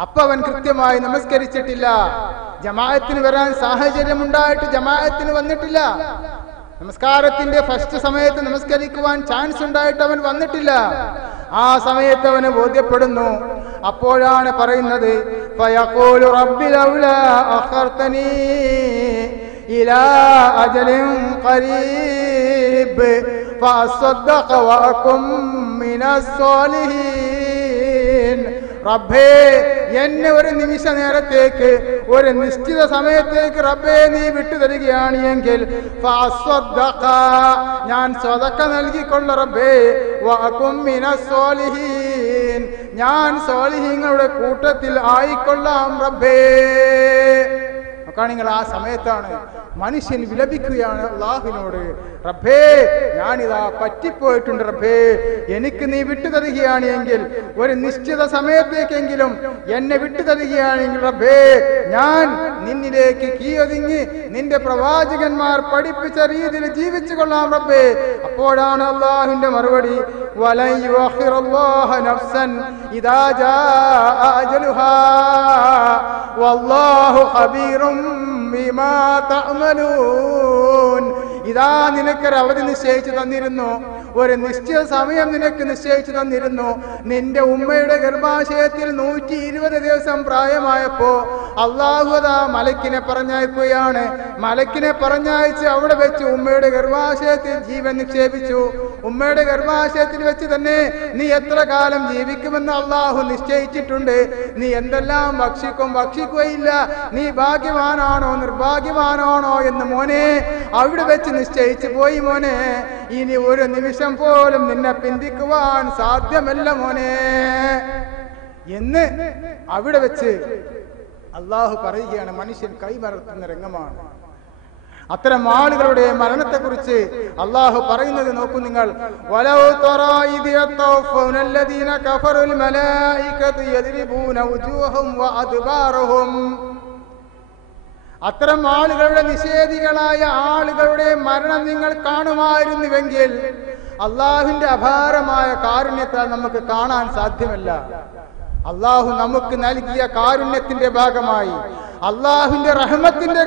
അപ്പൊ അവൻ കൃത്യമായി നമസ്കരിച്ചിട്ടില്ല. ജമാഅത്തിന് വരാൻ സാഹചര്യം ഉണ്ടായിട്ട് ജമാഅത്തിന് വന്നിട്ടില്ല. നമസ്കാരത്തിന്റെ ഫസ്റ്റ് സമയത്ത് നമസ്കരിക്കുവാൻ ചാൻസ് ഉണ്ടായിട്ട് അവൻ വന്നിട്ടില്ല. ആ സമയത്ത് അവന് ബോധ്യപ്പെടുന്നു. അപ്പോഴാണ് പറയുന്നത്, ഫയഖൂലു റബ്ബി ലൗലാ അഖർതനീ ഇലാ അജലിൻ ഖരീബ് ഫഅസ്സദ്ദഖ വഅകും മിനസ് സ്വാലിഹീൻ. റബ്ബേ, എന്നെ ഒരു നിമിഷ നേരത്തേക്ക്, ഒരു നിശ്ചിത സമയത്തേക്ക് റബ്ബേ നീ വിട്ടുതരികയാണ് എങ്കിൽ ഫഅസ്സദ്ദഖ, ഞാൻ സ്വതക്ക നൽകിക്കൊള്ള റബ്ബേ, വഅകും മിനസ് സ്വാലിഹീൻ, ഞാൻ സ്വാലിഹീങ്ങളുടെ കൂട്ടത്തിൽ ആയിക്കൊള്ളാം റബ്ബേ. നിങ്ങൾ ആ സമയത്താണ് മനുഷ്യൻ വിലപിക്കുകയാണ് അല്ലാഹുവിനോട്, റബ്ബേ ഞാനിതാ പറ്റിപ്പോയിട്ടുണ്ട് റബ്ബേ, എനിക്ക് നീ വിട്ടുതരികയാണ് എങ്കിൽ, ഒരു നിശ്ചിത സമയത്തേക്കെങ്കിലും എന്നെ വിട്ടുതരികയാണെങ്കിൽ റബ്ബേ, ഞാൻ നിന്നിലേക്ക് കീഴൊതുങ്ങി നിന്റെ പ്രവാചകന്മാർ പഠിപ്പിച്ച രീതിയിൽ ജീവിച്ചു കൊള്ളാം റബ്ബേ. അപ്പോഴാണ് അല്ലാഹുവിന്റെ മറുപടി, വലൻ യുഅഖിറല്ലാഹു നഫ്സൻ ഇദാ ജാഅ അജലുഹാ വല്ലാഹു ഖബീറും ബിമാ തഅമലൂൻ. ഇതാ നിനക്കൊരു അവധി നിശ്ചയിച്ചു തന്നിരുന്നു, ഒരു നിശ്ചിത സമയം നിനക്ക് നിശ്ചയിച്ചു തന്നിരുന്നു. നിന്റെ ഉമ്മയുടെ ഗർഭാശയത്തിൽ 120 ദിവസം പ്രായമായപ്പോ അല്ലാഹു അതാ മലക്കിനെ പറഞ്ഞയക്കുകയാണ്. മലക്കിനെ പറഞ്ഞയച്ച് അവിടെ വെച്ച് ഉമ്മയുടെ ഗർഭാശയത്തിൽ ജീവൻ നിക്ഷേപിച്ചു. ഉമ്മയുടെ ഗർഭാശയത്തിൽ വെച്ച് തന്നെ നീ എത്ര കാലം ജീവിക്കുമെന്ന് അല്ലാഹു നിശ്ചയിച്ചിട്ടുണ്ട്. നീ എന്തെല്ലാം ഭക്ഷിക്കുകയില്ല. നീ ഭാഗ്യവാനാണോ നിർഭാഗ്യവാനാണോ എന്ന് മോനെ അവിടെ വെച്ച് നിശ്ചയിച്ചു പോയി മോനെ. ഇനി ഒരു നിമിഷം പോലും നിന്നെ പിന്തിക്കുവാൻ സാധ്യമല്ല മോനെ എന്ന് അവിടെ വെച്ച് അല്ലാഹു പറയുകയാണ്. മനുഷ്യൻ കൈമലർത്തുന്ന രംഗമാണ്. അത്തരം ആളുകളുടെ മരണത്തെക്കുറിച്ച് അല്ലാഹു പറയുന്നത് നോക്കൂ നിങ്ങൾ. വലൗ തറാ ഇദ് യതവഫൗനല്ലദീന കഫറുൽ മലായികതു യദ്രിബൂന വുജൂഹും വഅദ്ബാറഹും. അത്തരം ആളുകളുടെ, നിഷേധികളായ ആളുകളുടെ മരണം നിങ്ങൾ കാണുമായിരുന്നുവെങ്കിൽ അല്ലാഹുവിന്റെ അപാരമായ കാരുണ്യത്താൽ നമുക്ക് കാണാൻ സാധ്യമല്ല. അല്ലാഹു നമുക്ക് നൽകിയ കാരുണ്യത്തിന്റെ ഭാഗമായി, അല്ലാഹുവിന്റെ റഹ്മത്തിന്റെ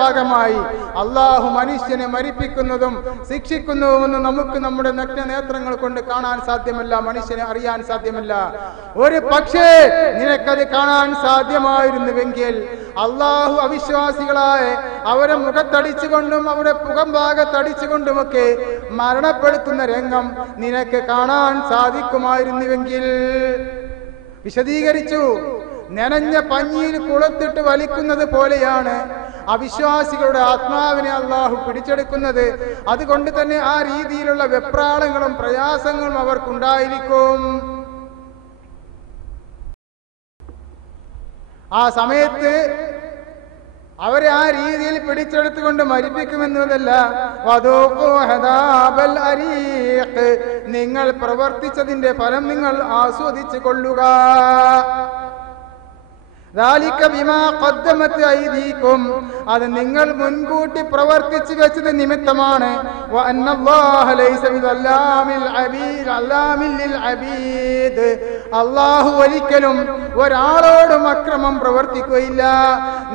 ഭാഗമായി അല്ലാഹു മനുഷ്യനെ മരിപ്പിക്കുന്നതും ശിക്ഷിക്കുന്നതുമെന്ന് നമുക്ക് നമ്മുടെ നഗ്ന നേത്രങ്ങൾ കൊണ്ട് കാണാൻ സാധ്യമല്ല, മനുഷ്യനെ അറിയാൻ സാധ്യമല്ല. ഒരു പക്ഷേ നിനക്കത് കാണാൻ സാധ്യമായിരുന്നുവെങ്കിൽ അല്ലാഹു അവിശ്വാസികളായ അവരെ മുഖത്തടിച്ചുകൊണ്ടും അവരുടെ പുകം ഭാഗത്തടിച്ചുകൊണ്ടുമൊക്കെ മരണപ്പെടുത്തുന്ന രംഗം നിനക്ക് കാണാൻ സാധിക്കുമായിരുന്നുവെങ്കിൽ. വിശദീകരിച്ചു. നനഞ്ഞ പഞ്ഞിയിൽ കുളത്തിട്ട് വലിക്കുന്നത് പോലെയാണ് അവിശ്വാസികളുടെ ആത്മാവിനെ അല്ലാഹു പിടിച്ചെടുക്കുന്നത്. അതുകൊണ്ട് തന്നെ ആ രീതിയിലുള്ള വെപ്രാളങ്ങളും പ്രയാസങ്ങളും അവർക്കുണ്ടായിരിക്കും. ആ സമയത്ത് അവരെ ആ രീതിയിൽ പിടിച്ചെടുത്തുകൊണ്ട് മരിപ്പിക്കുമെന്നതല്ല, നിങ്ങൾ പ്രവർത്തിച്ചതിന്റെ ഫലം നിങ്ങൾ ആസ്വദിച്ചു കൊള്ളുക. അത് നിങ്ങൾ മുൻകൂട്ടി പ്രവർത്തിച്ചു വെച്ചത് നിമിത്തമാണ്. അല്ലാഹു ഒരിക്കലും ഒരാളോടും അക്രമം പ്രവർത്തിക്കുകയില്ല.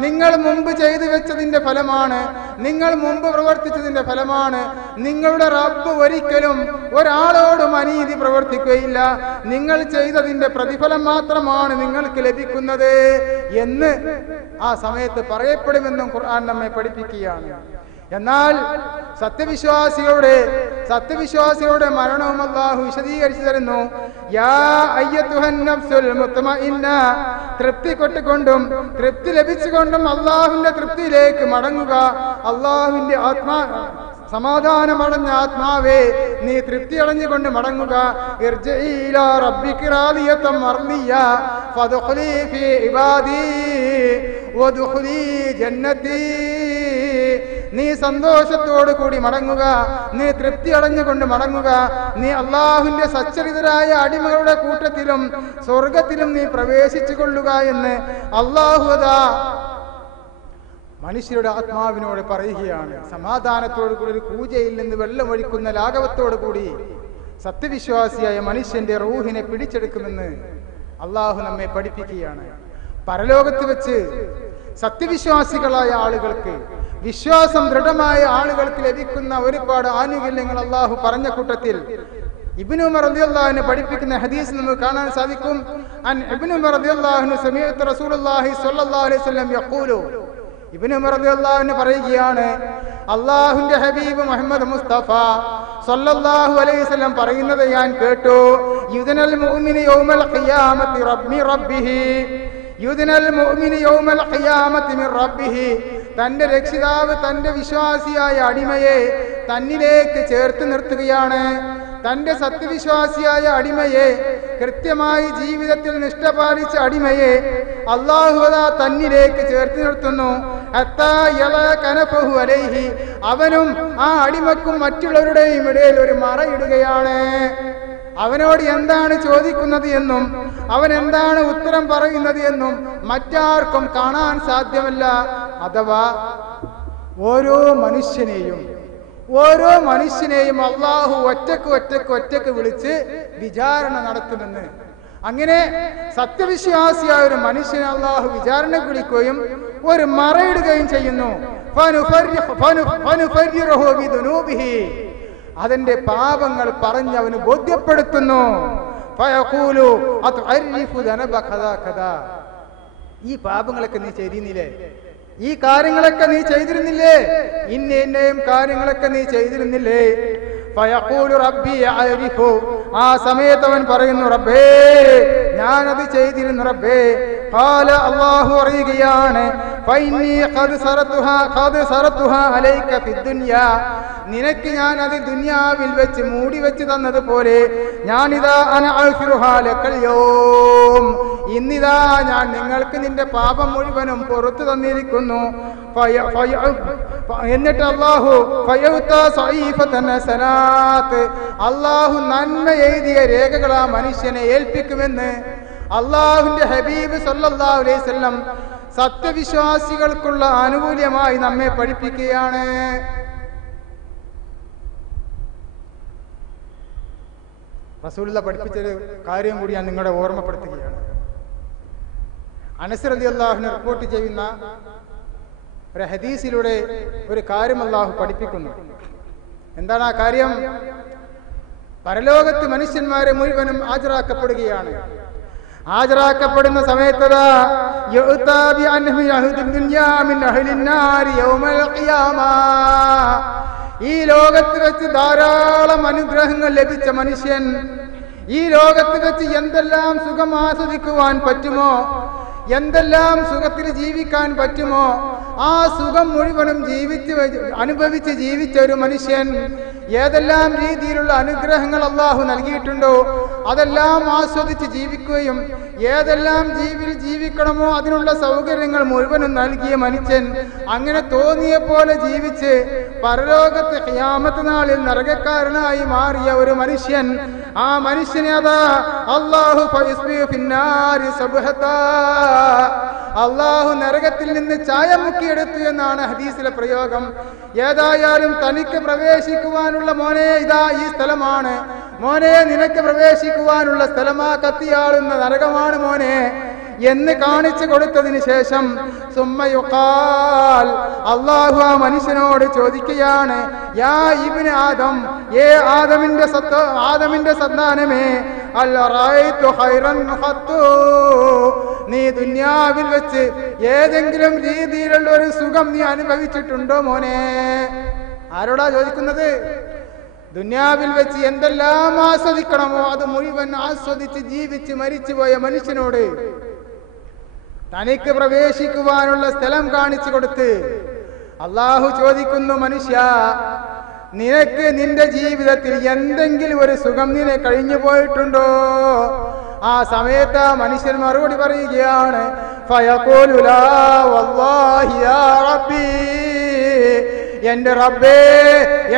നിങ്ങൾ മുമ്പ് ചെയ്തു വെച്ചതിന്റെ ഫലമാണ്, നിങ്ങൾ മുമ്പ് പ്രവർത്തിച്ചതിന്റെ ഫലമാണ്. നിങ്ങളുടെ റബ്ബ് ഒരിക്കലും ഒരാളോടും അനീതി പ്രവർത്തിക്കുകയില്ല. നിങ്ങൾ ചെയ്തതിന്റെ പ്രതിഫലം മാത്രമാണ് നിങ്ങൾക്ക് ലഭിക്കുന്നത് എന്ന് ആ സമയത്ത് പറയപ്പെടുമെന്നും ഖുർആൻ നമ്മെ പഠിപ്പിക്കുകയാണ്. എന്നാൽ സത്യവിശ്വാസികളുടെ മരണവും അല്ലാഹു വിശദീകരിച്ചു തരുന്നു. യാ അയ്യത്തുഹൻ നഫ്സുൽ മുത്മഇന്ന, തൃപ്തി കൊണ്ടും തൃപ്തി ലഭിച്ചുകൊണ്ടും അല്ലാഹുവിന്റെ തൃപ്തിയിലേക്ക് മടങ്ങുക. അല്ലാഹുവിന്റെ സമാധാനമടഞ്ഞ ആത്മാവേ, നീ തൃപ്തി അടഞ്ഞുകൊണ്ട് മടങ്ങുക. ഇർജിഇ ഇലാ റബ്ബിക റാദിയതൻ മർദിയ ഫദ്ഖുലി ഫീ ഇബാദി വദ്ഖുലി ജന്നതി. നീ സന്തോഷത്തോടു കൂടി മടങ്ങുക, നീ തൃപ്തി അടഞ്ഞുകൊണ്ട് മടങ്ങുക. നീ അള്ളാഹുവിന്റെ സച്ചരിതരായ അടിമകളുടെ കൂട്ടത്തിലും സ്വർഗത്തിലും നീ പ്രവേശിച്ചു കൊള്ളുക എന്ന് അള്ളാഹുദാ മനുഷ്യരുടെ ആത്മാവിനോട് പറയുകയാണ്. സമാധാനത്തോടു കൂടി, ഒരു കൂജയിൽ നിന്ന് വെള്ളമൊഴിക്കുന്ന ലാഘവത്തോടു കൂടി സത്യവിശ്വാസിയായ മനുഷ്യന്റെ റൂഹിനെ പിടിച്ചെടുക്കുമെന്ന് അള്ളാഹു നമ്മെ പഠിപ്പിക്കുകയാണ്. പരലോകത്ത് വെച്ച് സത്യവിശ്വാസികളായ ആളുകൾക്ക്, വിശ്വാസം ദൃഢമായ ആളുകൾക്ക് ലഭിക്കുന്ന ഒരുപാട് ആനുകൂല്യങ്ങൾ അള്ളാഹു പറഞ്ഞ കൂട്ടത്തിൽ ഇബ്നു ഉമർ റളിയല്ലാഹു അൻഹു പഠിപ്പിക്കുന്ന ഹദീസ് നമുക്ക് കാണാൻ സാധിക്കും. അൻ ഇബ്നു ഉമർ റളിയല്ലാഹു അൻഹു സമീഅത റസൂലുള്ളാഹി സ്വല്ലല്ലാഹു അലൈഹി വസല്ലം യഖൂലു, ഇബ്നു ഉമർ റളിയല്ലാഹു അൻഹു പറയുകയാണ്, അല്ലാഹുവിന്റെ ഹബീബ് മുഹമ്മദ് മുസ്തഫ സ്വല്ലല്ലാഹു അലൈഹി വസല്ലം പറയുന്നത് ഞാൻ കേട്ടു. യുദ്നൽ മുഅ്മിനു യൗമൽ ഖിയാമത്തി റബ്ബിഹി, യുദ്നൽ മുഅ്മിനു യൗമൽ ഖിയാമത്തി മിർ റബ്ബിഹി. തന്റെ രക്ഷിതാവ് തന്റെ വിശ്വാസിയായ അടിമയെ തന്നിലേക്ക് ചേർത്ത് നിർത്തുകയാണ്. തന്റെ സത്യവിശ്വാസിയായ അടിമയെ, കൃത്യമായി ജീവിതത്തിൽ നിഷ്ഠ പാലിച്ച അടിമയെ അല്ലാഹു തന്നിലേക്ക് ചേർത്ത് നിർത്തുന്നു. അവനും ആ അടിമക്കും മറ്റുള്ളവരുടെയും ഇടയിൽ ഒരു മറയിടുകയാണ്. അവനോട് എന്താണ് ചോദിക്കുന്നത് എന്നും അവൻ എന്താണ് ഉത്തരം പറയുന്നത് എന്നും മറ്റാർക്കും കാണാൻ സാധ്യമല്ല. അഥവാ ഓരോ മനുഷ്യനെയും അള്ളാഹു ഒറ്റക്ക് വിളിച്ച് വിചാരണ നടത്തുമെന്ന്. അങ്ങനെ സത്യവിശ്വാസിയായ ഒരു മനുഷ്യനെ അള്ളാഹു വിചാരണ വിളിക്കുകയും ഒരു മറയിടുകയും ചെയ്യുന്നു. അതിന്റെ പാപങ്ങൾ പറഞ്ഞ് അവന് ബോധ്യപ്പെടുത്തുന്നു. ഈ പാപങ്ങളൊക്കെ നീ ചെയ്തിരുന്നില്ലേ, ഈ കാര്യങ്ങളൊക്കെ നീ ചെയ്തിരുന്നില്ലേ, ഇന്നേയും കാര്യങ്ങളൊക്കെ നീ ചെയ്തിരുന്നില്ലേ. ഫയഖൂലു റബ്ബി അഅരിഫു, ആ സമയത്ത് അവൻ പറയുന്നു, റബ്ബേ ഞാനത് ചെയ്തിരുന്നു റബ്ബേ. ഖാല, അല്ലാഹു അറിയുകയാണ്, ഫഇന്നി ഖദ് സറതുഹാ അലൈക ഫിദ്ദുനിയാ, നിനക്ക് ഞാൻ അത് ദുനിയാവിൽ വെച്ച് മൂടി വെച്ച് തന്നതുപോലെ ഞാനിതാ അനഅഫിറുഹാ ലക്കൽ യൗം, ഇന്നിതാ ഞാൻ നിങ്ങൾക്ക് നിന്റെ പാപം മുഴുവനും പുറത്തു തന്നിരിക്കുന്നു. എന്നിട്ട് അല്ലാഹു നന്മ എഴുതിയ രേഖകൾ ആ മനുഷ്യനെ ഏൽപ്പിക്കുമെന്ന് അല്ലാഹുവിന്റെ ഹബീബ് സല്ലല്ലാഹു അലൈഹി വസല്ലം സത്യവിശ്വാസികൾക്കുള്ള ആനുകൂല്യമായി നമ്മെ പഠിപ്പിക്കുകയാണ്. റസൂലുള്ളാഹി പഠിപ്പിച്ചൊരു കാര്യം കൂടി ഞാൻ നിങ്ങളെ ഓർമ്മപ്പെടുത്തുകയാണ്. അനസ് റളിയല്ലാഹു അൻഹു റിപ്പോർട്ട് ചെയ്യുന്ന ഒരു ഹദീസിലൂടെ ഒരു കാര്യം അല്ലാഹു പഠിപ്പിക്കുന്നു. എന്താണ് ആ കാര്യം? പരലോകത്ത് മനുഷ്യന്മാരെ മുഴുവനും ഹാജരാക്കപ്പെടുകയാണ്. ഹാജരാക്കപ്പെടുന്ന സമയത്ത് ഈ ലോകത്ത് വെച്ച് ധാരാളം അനുഗ്രഹങ്ങൾ ലഭിച്ച മനുഷ്യൻ, ഈ ലോകത്ത് വെച്ച് എന്തെല്ലാം സുഖം ആസ്വദിക്കുവാൻ പറ്റുമോ എന്തെല്ലാം സുഖത്തിൽ ജീവിക്കാൻ പറ്റുമോ ആ സുഖം മുഴുവനും അനുഭവിച്ച് ജീവിച്ച ഒരു മനുഷ്യൻ ഏതെല്ലാം രീതിയിലുള്ള അനുഗ്രഹങ്ങൾ അള്ളാഹു നൽകിയിട്ടുണ്ടോ അതെല്ലാം ആസ്വദിച്ച് ജീവിക്കുകയും ഏതെല്ലാം ജീവിക്കണമോ അതിനുള്ള സൗകര്യങ്ങൾ മുഴുവനും നൽകിയ മനുഷ്യൻ അങ്ങനെ തോന്നിയ പോലെ ജീവിച്ച് പരലോകത്ത് ഖിയാമത്ത് നാളിൽ നരകക്കാരനായി മാറിയ ഒരു മനുഷ്യൻ ആ മനുഷ്യനെ അതാ അള്ളാഹു നരകത്തിൽ നിന്ന് ചായ മുക്കിയെടുത്തു എന്നാണ് ഹദീസിലെ പ്രയോഗം. ഏതായാലും തനിക്ക് പ്രവേശിക്കുവാനുള്ള മോനെ ഇതാ ഈ സ്ഥലമാണ് മോനെ, നിനക്ക് പ്രവേശിക്കുവാനുള്ള സ്ഥലമാ കത്തിയാളുന്ന നരകമാണ് മോനെ എന്ന് കാണിച്ചു കൊടുത്തതിന് ശേഷം സുമ്മയുഖാൽ അള്ളാഹു ആ മനുഷ്യനോട് ചോദിക്കുകയാണ്, യാ ഇബ്നു ആദം, ആദമിന്റെ സന്താനമേ, അൽ റഅയ്തു ഖൈറൻ ഖത്തു, നീ ദുനിയാവിൽ വെച്ച് ഏതെങ്കിലും രീതിയിലുള്ള ഒരു സുഖം നീ അനുഭവിച്ചിട്ടുണ്ടോ മോനെ? ആരോടാ ചോദിക്കുന്നത്? ദുനിയാവിൽ വെച്ച് എന്തെല്ലാം ആസ്വദിക്കണമോ അത് മുഴുവൻ ആസ്വദിച്ച് ജീവിച്ച് മരിച്ചുപോയ മനുഷ്യനോട് തനിക്ക് പ്രവേശിക്കുവാനുള്ള സ്ഥലം കാണിച്ചു കൊടുത്ത് അള്ളാഹു ചോദിക്കുന്നു, മനുഷ്യ, നിനക്ക് നിന്റെ ജീവിതത്തിൽ എന്തെങ്കിലും ഒരു സുഖം നിന്നെ കഴിഞ്ഞു പോയിട്ടുണ്ടോ? ആ സമയത്ത് ആ മനുഷ്യൻ മറുപടി പറയുകയാണ്, ഫയഖൂലു ലാ വല്ലാഹി യാ റബ്ബി, എന്റെ റബ്ബേ,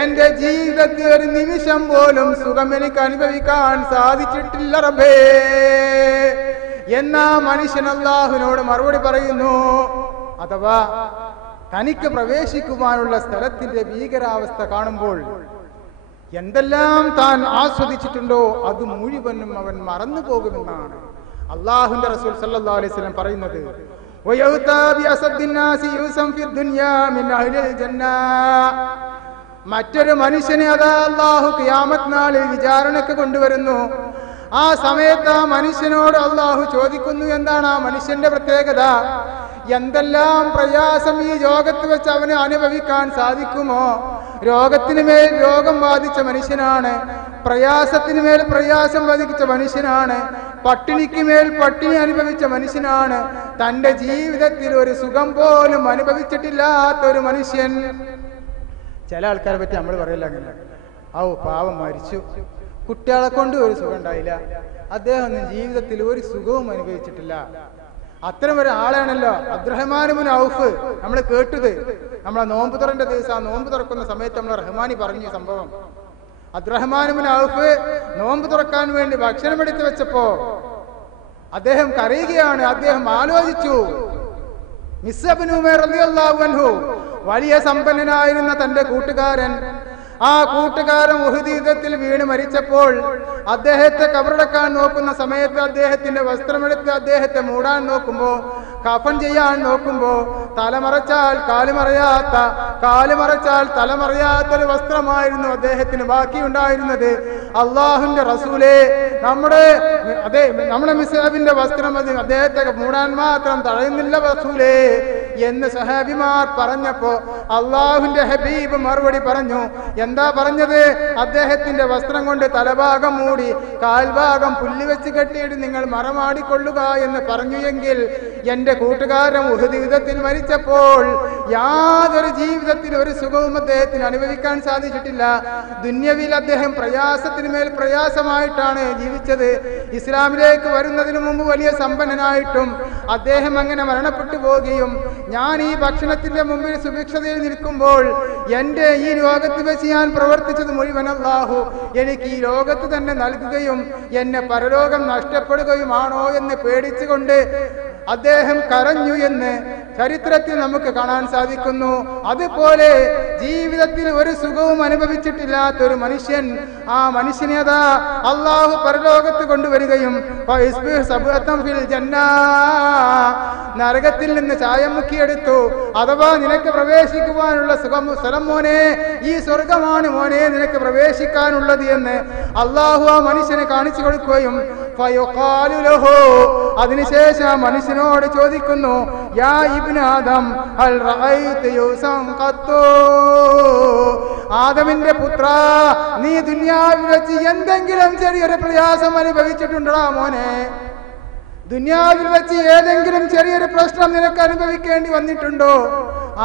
എന്റെ ജീവിതത്തിൽ ഒരു നിമിഷം പോലും സുഖം എനിക്ക് അനുഭവിക്കാൻ സാധിച്ചിട്ടില്ല റബ്ബേ എന്നാ മനുഷ്യൻ അല്ലാഹുവിനോട് മറുപടി പറയുന്നു. അഥവാ തനിക്ക് പ്രവേശിക്കുവാനുള്ള സ്ഥലത്തിന്റെ ഭീകരാവസ്ഥ കാണുമ്പോൾ എന്തെല്ലാം താൻ ആസ്വദിച്ചിട്ടുണ്ടോ അത് മുഴുവനും അവൻ മറന്നു പോകുമെന്നാണ് അല്ലാഹുവിന്റെ റസൂൽ സല്ലല്ലാഹു അലൈഹി വസല്ലം പറയുന്നത്. മറ്റൊരു മനുഷ്യനെ അതാ അല്ലാഹു ഖിയാമത്ത് നാളിൽ വിചാരണക്ക് കൊണ്ടുവരുന്നു. ആ സമയത്ത് ആ മനുഷ്യനോട് അല്ലാഹു ചോദിക്കുന്നു, എന്താണ് ആ മനുഷ്യന്റെ പ്രത്യേകത? എന്തെല്ലാം പ്രയാസം ഈ ലോകത്ത് വെച്ച് അവന് അനുഭവിക്കാൻ സാധിക്കുമോ? രോഗത്തിന് മേൽ രോഗം ബാധിച്ച മനുഷ്യനാണ്, പ്രയാസത്തിന് മേൽ പ്രയാസം ബാധിച്ച മനുഷ്യനാണ്, പട്ടിണിക്ക് മേൽ പട്ടിണി അനുഭവിച്ച മനുഷ്യനാണ്, തന്റെ ജീവിതത്തിൽ ഒരു സുഖം പോലും അനുഭവിച്ചിട്ടില്ലാത്ത ഒരു മനുഷ്യൻ. ചില ആൾക്കാരെ പറ്റി നമ്മൾ പറയില്ല അങ്ങനെ, ഔ പാവം മരിച്ചു, കുട്ടികളെ കൊണ്ട് ഒരു സുഖം ഉണ്ടായില്ല, അദ്ദേഹം ഒന്നും ജീവിതത്തിൽ ഒരു സുഖവും അനുഭവിച്ചിട്ടില്ല. അത്തരം ഒരാളാണല്ലോ അബ്ദുറഹ്മാൻ ഇബ്നു ഔഫ്. നമ്മൾ കേട്ടത് നമ്മളെ നോമ്പ് തുറന്റെ ദിവസം, ആ നോമ്പ് തുറക്കുന്ന സമയത്ത് നമ്മൾ റഹ്മാനി പറഞ്ഞു സംഭവം. അബ്ദുറഹ്മാൻ ഇബ്നു ഔഫ് നോമ്പ് തുറക്കാൻ വേണ്ടി ഭക്ഷണം എടുത്തു വെച്ചപ്പോ അദ്ദേഹം കരയുകയാണ്. അദ്ദേഹം ആലോചിച്ചു, മിസ്അബ് ഇബ്നു ഉമൈർ റളിയല്ലാഹു അൻഹു, വലിയ സമ്പന്നനായിരുന്ന തന്റെ കൂട്ടുകാരൻ, ആ കൂട്ടുകാരൻ ഉഹദ് യുദ്ധത്തിൽ വീണ് മരിച്ചപ്പോൾ അദ്ദേഹത്തെ കബറടക്കാൻ നോക്കുന്ന സമയത്ത് അദ്ദേഹത്തിന്റെ വസ്ത്രമെടുത്ത് അദ്ദേഹത്തെ മൂടാൻ നോക്കുമ്പോ, കഫൻ ചെയ്യാൻ നോക്കുമ്പോ തലമറച്ചാൽ കാലുമറയാത്ത, കാലുമറച്ചാൽ തലമറയാത്തൊരു വസ്ത്രമായിരുന്നു അദ്ദേഹത്തിന് ബാക്കിയുണ്ടായിരുന്നത്. അള്ളാഹുവിന്റെ റസൂലേ, നമ്മുടെ മിസ്അബിന്റെ വസ്ത്രം അത് അദ്ദേഹത്തെ മൂടാൻ മാത്രം തടയുന്നില്ല റസൂലേ എന്ന് സഹാബിമാർ പറഞ്ഞപ്പോ അള്ളാഹുവിന്റെ ഹബീബ് മറുപടി പറഞ്ഞു. എന്താ പറഞ്ഞത്? അദ്ദേഹത്തിന്റെ വസ്ത്രം കൊണ്ട് തലഭാഗം മൂടി കാൽഭാഗം പുല്ല് വെച്ച് കെട്ടിയിട്ട് നിങ്ങൾ മറമാടിക്കൊള്ളുക എന്ന് പറഞ്ഞു. എങ്കിൽ എന്റെ കൂട്ടുകാരൻ ഉഹദ് യുദ്ധത്തിൽ മരിച്ചപ്പോൾ യാതൊരു ജീവിതത്തിൽ ഒരു സുഖവും അദ്ദേഹത്തിന് അനുഭവിക്കാൻ സാധിച്ചിട്ടില്ല. ദുന്യവിൽ അദ്ദേഹം പ്രയാസത്തിന് മേൽ പ്രയാസമായിട്ടാണ് ജീവിച്ചത്. ഇസ്ലാമിലേക്ക് വരുന്നതിന് മുമ്പ് വലിയ സമ്പന്നനായിട്ടും അദ്ദേഹം അങ്ങനെ മരണപ്പെട്ടു പോവുകയും, ഞാൻ ഈ ഭക്ഷണത്തിന്റെ മുമ്പിൽ സുഭിക്ഷതയിൽ നിൽക്കുമ്പോൾ എന്റെ ഈ ലോകത്ത് വെച്ച് ഞാൻ പ്രവർത്തിച്ചത് മുഴുവൻ അല്ലാഹു എനിക്ക് ഈ ലോകത്ത് തന്നെ നൽകുകയും എന്നെ പരലോകം നഷ്ടപ്പെടുകയുമാണോ എന്ന് പേടിച്ചുകൊണ്ട് അദ്ദേഹം കരഞ്ഞു എന്ന് ചരിത്രത്തിൽ നമുക്ക് കാണാൻ സാധിക്കുന്നു. അതുപോലെ ജീവിതത്തിൽ ഒരു സുഖവും അനുഭവിച്ചിട്ടില്ലാത്ത ഒരു മനുഷ്യൻ, ആ മനുഷ്യനെ അതാ അള്ളാഹു പരലോകത്ത് കൊണ്ടുവരികയും നരകത്തിൽ നിന്ന് ചായം മുക്കിയെടുത്തു. അഥവാ നിനക്ക് പ്രവേശിക്കുവാനുള്ള സ്ഥലം മോനെ, ഈ സ്വർഗമാണ് മോനെ നിനക്ക് പ്രവേശിക്കാനുള്ളത് എന്ന് അള്ളാഹു ആ മനുഷ്യനെ കാണിച്ചു കൊടുക്കുകയും അതിനുശേഷം ആ മനുഷ്യനോട് ചോദിക്കുന്നു, യാ ഇബ്നു ആദം, ഹൽ റഅയ്ത യൂസം ഖത്തു, ആദമിന്റെ പുത്ര, നീ ദുനിയാവിൽ വെച്ച് എന്തെങ്കിലും ചെറിയൊരു പ്രയാസം അനുഭവിച്ചിട്ടുണ്ടോ മോനെ? ദുനിയാവിൽ വെച്ച് ഏതെങ്കിലും ചെറിയൊരു പ്രശ്നം നിനക്ക് അനുഭവിക്കേണ്ടി വന്നിട്ടുണ്ടോ?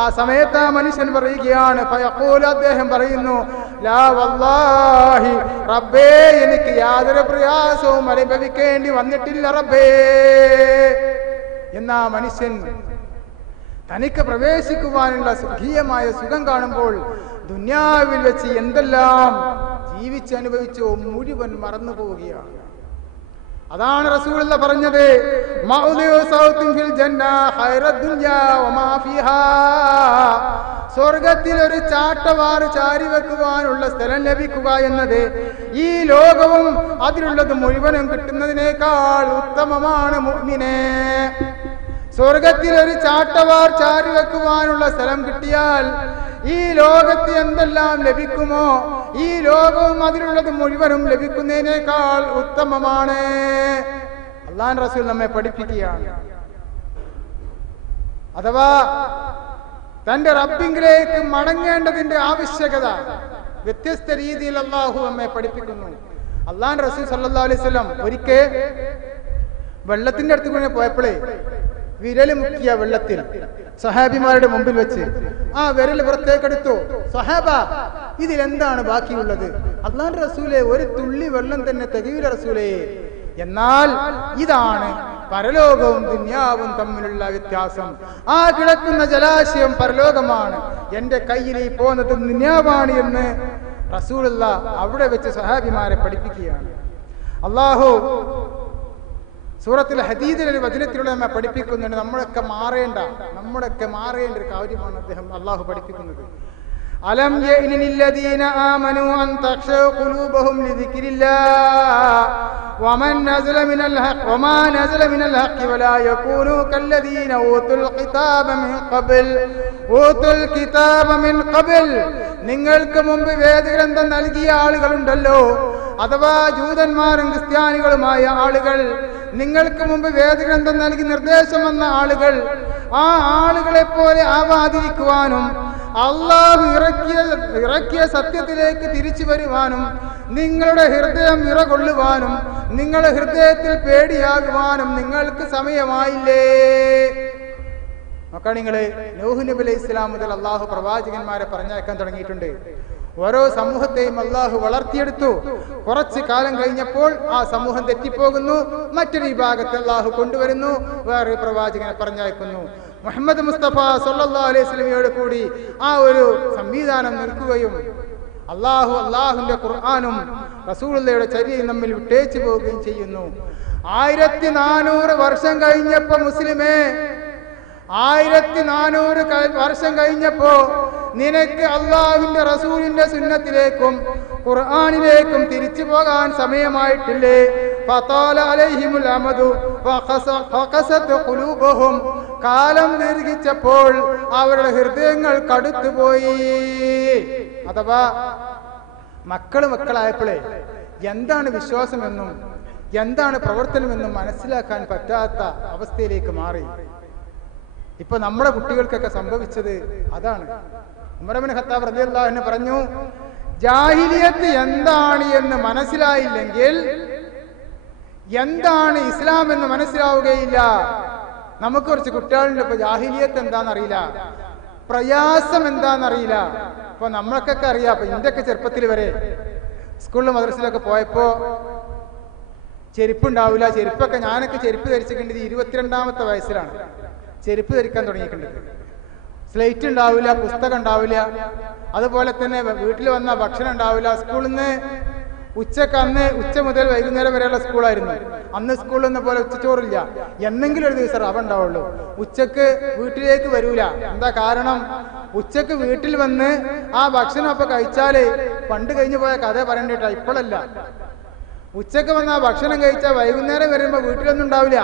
ആ സമയത്ത് ആ മനുഷ്യൻ പറയുകയാണ്, അദ്ദേഹം പറയുന്നു, ലാ വല്ലാഹി റബ്ബേ, എനിക്ക് യാതൊരു പ്രയാസവും അനുഭവിക്കേണ്ടി വന്നിട്ടില്ല റബ്ബേ. എന്നാ മനുഷ്യൻ തനിക്ക് പ്രവേശിക്കുവാനുള്ള സുഖീയമായ സുഖം കാണുമ്പോൾ ദുനിയാവിൽ വെച്ച് എന്തെല്ലാം ജീവിച്ചനുഭവിച്ചോ മുഴുവൻ മറന്നു പോവുകയാണ്. അതാണ് റസൂലുള്ളാഹി പറഞ്ഞത്, സ്വർഗത്തിൽ ഒരു ചാട്ടവാറ് ചാരി വെക്കുവാനുള്ള സ്ഥലം ലഭിക്കുക എന്നത് ഈ ലോകവും അതിലുള്ളത് മുഴുവനും കിട്ടുന്നതിനേക്കാൾ ഉത്തമമാണ് മുഅ്മിനേ. സ്വർഗത്തിൽ ഒരു ചാട്ടവാർ ചാരി വെക്കുവാനുള്ള സ്ഥലം കിട്ടിയാൽ ഈ ലോകത്ത് എന്തെല്ലാം ലഭിക്കുമോ ഈ ലോകവും അതിലുള്ളത് മുഴുവനും ലഭിക്കുന്നതിനേക്കാൾ ഉത്തമമാണ്. അല്ലാഹു റസൂൽ നമ്മെ പഠിപ്പിക്കുകയാണ്. അഥവാ തന്റെ റബ്ബിങ്കിലേക്ക് മടങ്ങേണ്ടതിന്റെ ആവശ്യകത വ്യത്യസ്ത രീതിയിൽ അല്ലാഹു നമ്മെ പഠിപ്പിക്കുന്നു. അല്ലാഹു റസൂൽ സല്ലല്ലാഹു അലൈഹി വസല്ലം ഒരിക്കൽ വെള്ളത്തിന്റെ അടുത്ത് കൂടെ പോയപ്പോഴേ വിരൽ മുക്കിയ വെള്ളത്തിൽ സഹാബിമാരുടെ മുമ്പിൽ വെച്ച് ആ വിരൽ പുറത്തേക്കെടുത്തു. സഹാബ, ഇതിലെന്താണ് ബാക്കിയുള്ളത്? അല്ലാഹുവിന്റെ റസൂലേ, ഒരു തുള്ളി വെള്ളം തന്നെ തികയില്ല റസൂലേ. എന്നാൽ ഇതാണ് പരലോകവും ദുനിയാവും തമ്മിലുള്ള വ്യത്യാസം. ആ കിടക്കുന്ന ജലാശയം പരലോകമാണ്, എന്റെ കയ്യിൽ ഈ പോകുന്നത് ദുനിയാവാണ് എന്ന് റസൂലുള്ളാഹി അവിടെ വെച്ച് സഹാബിമാരെ പഠിപ്പിക്കുകയാണ്. അല്ലാഹു സൂറത്തുൽ ഹദീദിലെ ഒരു വചനത്തിലൂടെ നമ്മെ പഠിപ്പിക്കുന്നുണ്ട്. നമ്മളൊക്കെ മാറേണ്ട ഒരു കാര്യമാണ് അദ്ദേഹം അല്ലാഹു പഠിപ്പിക്കുന്നത്. അലം യഅനില്ലദീന ആമനൂ അൻ തഖ്ശഅ ഖുലൂബുഹും ലിദിക്രില്ലാഹ് വമാ നസല മിനൽ ഹഖ് വലാ യകൂനൂ കല്ലദീന ഊതുൽ കിതാബ മിൻ ഖബൽ. നിങ്ങൾക്ക് മുമ്പ് വേദഗ്രന്ഥം നൽകിയ ആളുകളുണ്ടല്ലോ, അഥവാ ജൂതന്മാരും ക്രിസ്ത്യാനികളുമായ ആളുകൾ, നിങ്ങൾക്ക് മുമ്പ് വേദഗ്രന്ഥം നൽകി നിർദ്ദേശം വന്ന ആളുകൾ, ആ ആളുകളെ പോലെ ആവാതിരിക്കുവാനും അള്ളാഹു ഇറക്കിയ സത്യത്തിലേക്ക് തിരിച്ചു വരുവാനും നിങ്ങളുടെ ഹൃദയം വിറകൊള്ളുവാനും നിങ്ങളുടെ ഹൃദയത്തിൽ പേടിയാകുവാനും നിങ്ങൾക്ക് സമയമായില്ലേ? നോക്കാം, നിങ്ങള് നൂഹ് നബി അലൈഹി ഇസ്ലാം മുതൽ അള്ളാഹു പ്രവാചകന്മാരെ പറഞ്ഞയക്കാൻ തുടങ്ങിയിട്ടുണ്ട്. ഓരോ സമൂഹത്തെയും അള്ളാഹു വളർത്തിയെടുത്തു. കുറച്ച് കാലം കഴിഞ്ഞപ്പോൾ ആ സമൂഹം തെറ്റിപ്പോകുന്നു, മറ്റൊരു വിഭാഗത്തെ അള്ളാഹു കൊണ്ടുവരുന്നു, വേറെ പ്രവാചകനെ പറഞ്ഞയക്കുന്നു. മുഹമ്മദ് മുസ്തഫ സല്ലല്ലാഹു അലൈഹി വസല്ലമയോട് കൂടി ആ ഒരു സംവിധാനം നിൽക്കുകയും അള്ളാഹുവിന്റെ ഖുർആനും റസൂലുള്ളാഹിയുടെ ചര്യയും തമ്മിൽ വിട്ടേച്ചു പോവുകയും ചെയ്യുന്നു. 1400 വർഷം കഴിഞ്ഞപ്പോ മുസ്ലിമേ, 1400 വർഷം കഴിഞ്ഞപ്പോ നിനക്ക് അള്ളാഹുവിന്റെ റസൂലിന്റെ സുന്നത്തിലേക്കും ഖുർആനിലേക്കും തിരിച്ചു പോകാൻ സമയമായിട്ടില്ലേ? ഫതാല അലൈഹിമുൽ അമദു ഫഖസത് ഖുലൂബുഹും. കാലം ദീർഘിച്ചപ്പോൾ അവരുടെ ഹൃദയങ്ങൾ കടുത്തുപോയി. അഥവാ മക്കളായപ്പോഴേ എന്താണ് വിശ്വാസമെന്നും എന്താണ് പ്രവർത്തനമെന്നും മനസ്സിലാക്കാൻ പറ്റാത്ത അവസ്ഥയിലേക്ക് മാറി. ഇപ്പൊ നമ്മുടെ കുട്ടികൾക്കൊക്കെ സംഭവിച്ചത് അതാണ്. ഉമർ ഇബ്നു ഖത്താബ് റളിയല്ലാഹു അൻഹു പറഞ്ഞു, ജാഹിലിയത്ത് എന്താണ് എന്ന് മനസ്സിലായില്ലെങ്കിൽ എന്താണ് ഇസ്ലാം എന്ന് മനസ്സിലാവുകയില്ല. നമുക്ക് കുറച്ച് കുട്ടികളുണ്ട്, ഇപ്പൊ ജാഹിലിയത്ത് എന്താണെന്നറിയില്ല, പ്രയാസം എന്താണെന്നറിയില്ല. ഇപ്പൊ നമ്മൾക്കൊക്കെ അറിയാം. അപ്പൊ ഇന്ത്യയൊക്കെ ചെറുപ്പത്തിൽ വരെ സ്കൂളിലും മദ്രസയിലൊക്കെ പോയപ്പോ ചെരുപ്പുണ്ടാവില്ല. ചെരുപ്പൊക്കെ ഞാനൊക്കെ ചെരുപ്പ് ധരിച്ചിട്ടുണ്ടത് 22ാമത്തെ വയസ്സിലാണ് ചെരുപ്പ് ധരിക്കാൻ തുടങ്ങിയിട്ടുണ്ട്. സ്ലേറ്റ് ഉണ്ടാവില്ല, പുസ്തകം ഉണ്ടാവില്ല, അതുപോലെ തന്നെ വീട്ടിൽ വന്ന ഭക്ഷണം ഉണ്ടാവില്ല. സ്കൂളിൽ നിന്ന് ഉച്ച മുതൽ വൈകുന്നേരം വരെയുള്ള സ്കൂളായിരുന്നു. അന്ന് സ്കൂളിൽ നിന്ന് പോലെ ഉച്ചച്ചോറില്ല, എന്നെങ്കിലും ഒരു ദിവസം റവ ഉണ്ടാവുള്ളൂ. ഉച്ചക്ക് വീട്ടിലേക്ക് വരൂല. എന്താ കാരണം? ഉച്ചക്ക് വീട്ടിൽ വന്ന് ആ ഭക്ഷണം അപ്പൊ കഴിച്ചാല് പണ്ട് കഴിഞ്ഞു പോയ കഥ പറയണ്ടിട്ടാ, ഇപ്പോഴല്ല. ഉച്ചക്ക് വന്ന് ആ ഭക്ഷണം കഴിച്ചാൽ വൈകുന്നേരം വരുമ്പോ വീട്ടിലൊന്നും ഉണ്ടാവില്ല.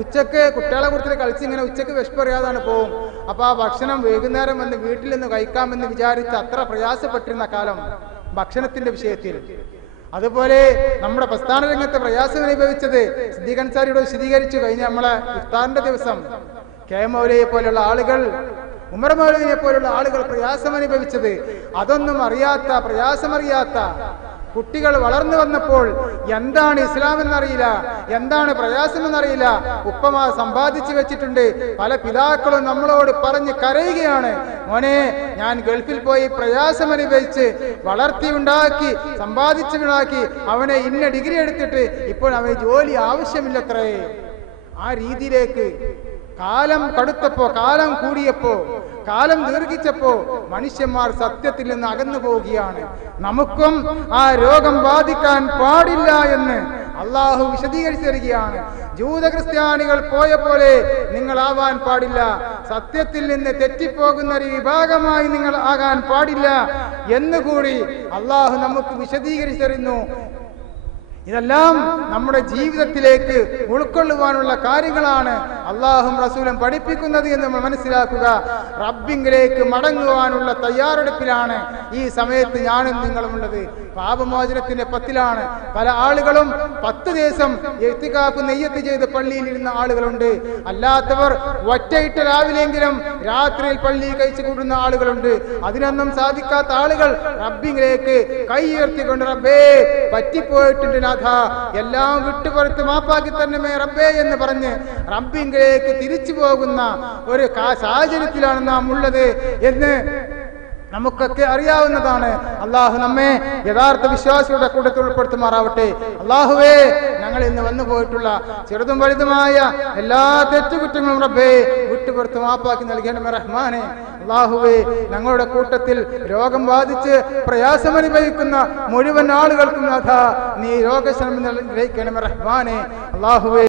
ഉച്ചക്ക് കുട്ടികളെ കൂടുതൽ കളിച്ച് ഇങ്ങനെ ഉച്ചക്ക് വിശപ്പറിയാതാണ് പോവും. അപ്പൊ ആ ഭക്ഷണം വൈകുന്നേരം വന്ന് വീട്ടിൽ നിന്ന് കഴിക്കാമെന്ന് വിചാരിച്ച് അത്ര പ്രയാസപ്പെട്ടിരുന്ന കാലം ഭക്ഷണത്തിന്റെ വിഷയത്തിൽ. അതുപോലെ നമ്മുടെ പ്രസ്ഥാന രംഗത്ത് പ്രയാസം അനുഭവിച്ചത് സിദ്ദീഖ് അൻസാരിയോട് വിശദീകരിച്ചു കഴിഞ്ഞ നമ്മളെ ഇഫ്താറിന്റെ ദിവസം കെ മൗലയെ പോലുള്ള ആളുകൾ, ഉമർ മൗലവിനെ പോലുള്ള ആളുകൾ പ്രയാസം അനുഭവിച്ചത് അതൊന്നും അറിയാത്ത, പ്രയാസമറിയാത്ത കുട്ടികൾ വളർന്നു വന്നപ്പോൾ എന്താണ് ഇസ്ലാം എന്നറിയില്ല, എന്താണ് പ്രയാസമെന്നറിയില്ല. ഉപ്പമാ സമ്പാദിച്ചു വെച്ചിട്ടുണ്ട്. പല പിതാക്കളും നമ്മളോട് പറഞ്ഞ് കരയുകയാണ്, മോനെ ഞാൻ ഗൾഫിൽ പോയി പ്രയാസം അനുഭവിച്ച് വളർത്തിയുണ്ടാക്കി സമ്പാദിച്ചുണ്ടാക്കി അവനെ ഇന്ന ഡിഗ്രി എടുത്തിട്ട് ഇപ്പോൾ അവന് ജോലി ആവശ്യമില്ലത്രേ. ആ രീതിയിലേക്ക് കാലം കടുത്തപ്പോ, കാലം കൂടിയപ്പോ, കാലം ദീർഘിച്ചപ്പോ മനുഷ്യന്മാർ സത്യത്തിൽ നിന്ന് അകന്നു പോവുകയാണ്. നമുക്കും ആ രോഗം ബാധിക്കാൻ പാടില്ല എന്ന് അള്ളാഹു വിശദീകരിച്ചു തരികയാണ്. ജൂത ക്രിസ്ത്യാനികൾ പോയ പോലെ നിങ്ങളാവാൻ പാടില്ല, സത്യത്തിൽ നിന്ന് തെറ്റിപ്പോകുന്ന ഒരു വിഭാഗമായി നിങ്ങൾ ആകാൻ പാടില്ല എന്നുകൂടി അള്ളാഹു നമുക്ക് വിശദീകരിച്ചു തരുന്നു. ഇതെല്ലാം നമ്മുടെ ജീവിതത്തിലേക്ക് ഉൾക്കൊള്ളുവാനുള്ള കാര്യങ്ങളാണ് അള്ളാഹും റസൂലും പഠിപ്പിക്കുന്നത് എന്ന് നമ്മൾ മനസ്സിലാക്കുക. റബ്ബിങ്കിലേക്ക് മടങ്ങുവാനുള്ള തയ്യാറെടുപ്പിലാണ് ഈ സമയത്ത് ഞാനും നിങ്ങളും ഉള്ളത്. പാപമോചനത്തിന്റെ പത്തിലാണ്. പല ആളുകളും 10 ദിവസം ഇഅ്തികാഫ് നിയ്യത്ത് ചെയ്ത് പള്ളിയിൽ ഇരുന്ന ആളുകളുണ്ട്. അല്ലാത്തവർ ഒറ്റയിട്ട് രാവിലെയെങ്കിലും രാത്രിയിൽ പള്ളി കഴിച്ചു കൂടുന്ന ആളുകളുണ്ട്. അതിനൊന്നും സാധിക്കാത്ത ആളുകൾ റബ്ബിങ്കിലേക്ക് കൈ ഉയർത്തിക്കൊണ്ട് റബ്ബേ പറ്റിപ്പോയിട്ടുണ്ട് നാഥ, എല്ലാം വിട്ടുപുറത്ത് മാപ്പാക്കി തന്നെ റബ്ബേ എന്ന് പറഞ്ഞ് റബ്ബിങ്കിലേക്ക് തിരിച്ചു പോകുന്ന ഒരു സാഹചര്യത്തിലാണ് നാം ഉള്ളത് എന്ന് നമുക്കൊക്കെ അറിയാവുന്നതാണ്. അള്ളാഹു നമ്മെ യഥാർത്ഥ വിശ്വാസികളുടെ കൂട്ടത്തിൽ ഉൾപ്പെടുത്തുമാറാവട്ടെ. അള്ളാഹുവേ, ഞങ്ങൾ ഇന്ന് വന്നു പോയിട്ടുള്ള ചെറുതും വലുതുമായ എല്ലാ തെറ്റുകുറ്റങ്ങളും റബ്ബേ വിട്ടുപുറത്ത് മാപ്പാക്കി നൽകണമേ റഹ്മാനെ. അള്ളാഹുവേ, ഞങ്ങളുടെ കൂട്ടത്തിൽ രോഗം ബാധിച്ച് പ്രയാസമനുഭവിക്കുന്ന മുഴുവൻ ആളുകൾക്കും നാഥ നീ രോഗശമനം നൽകണമേ റഹ്മാനെ. അള്ളാഹുവേ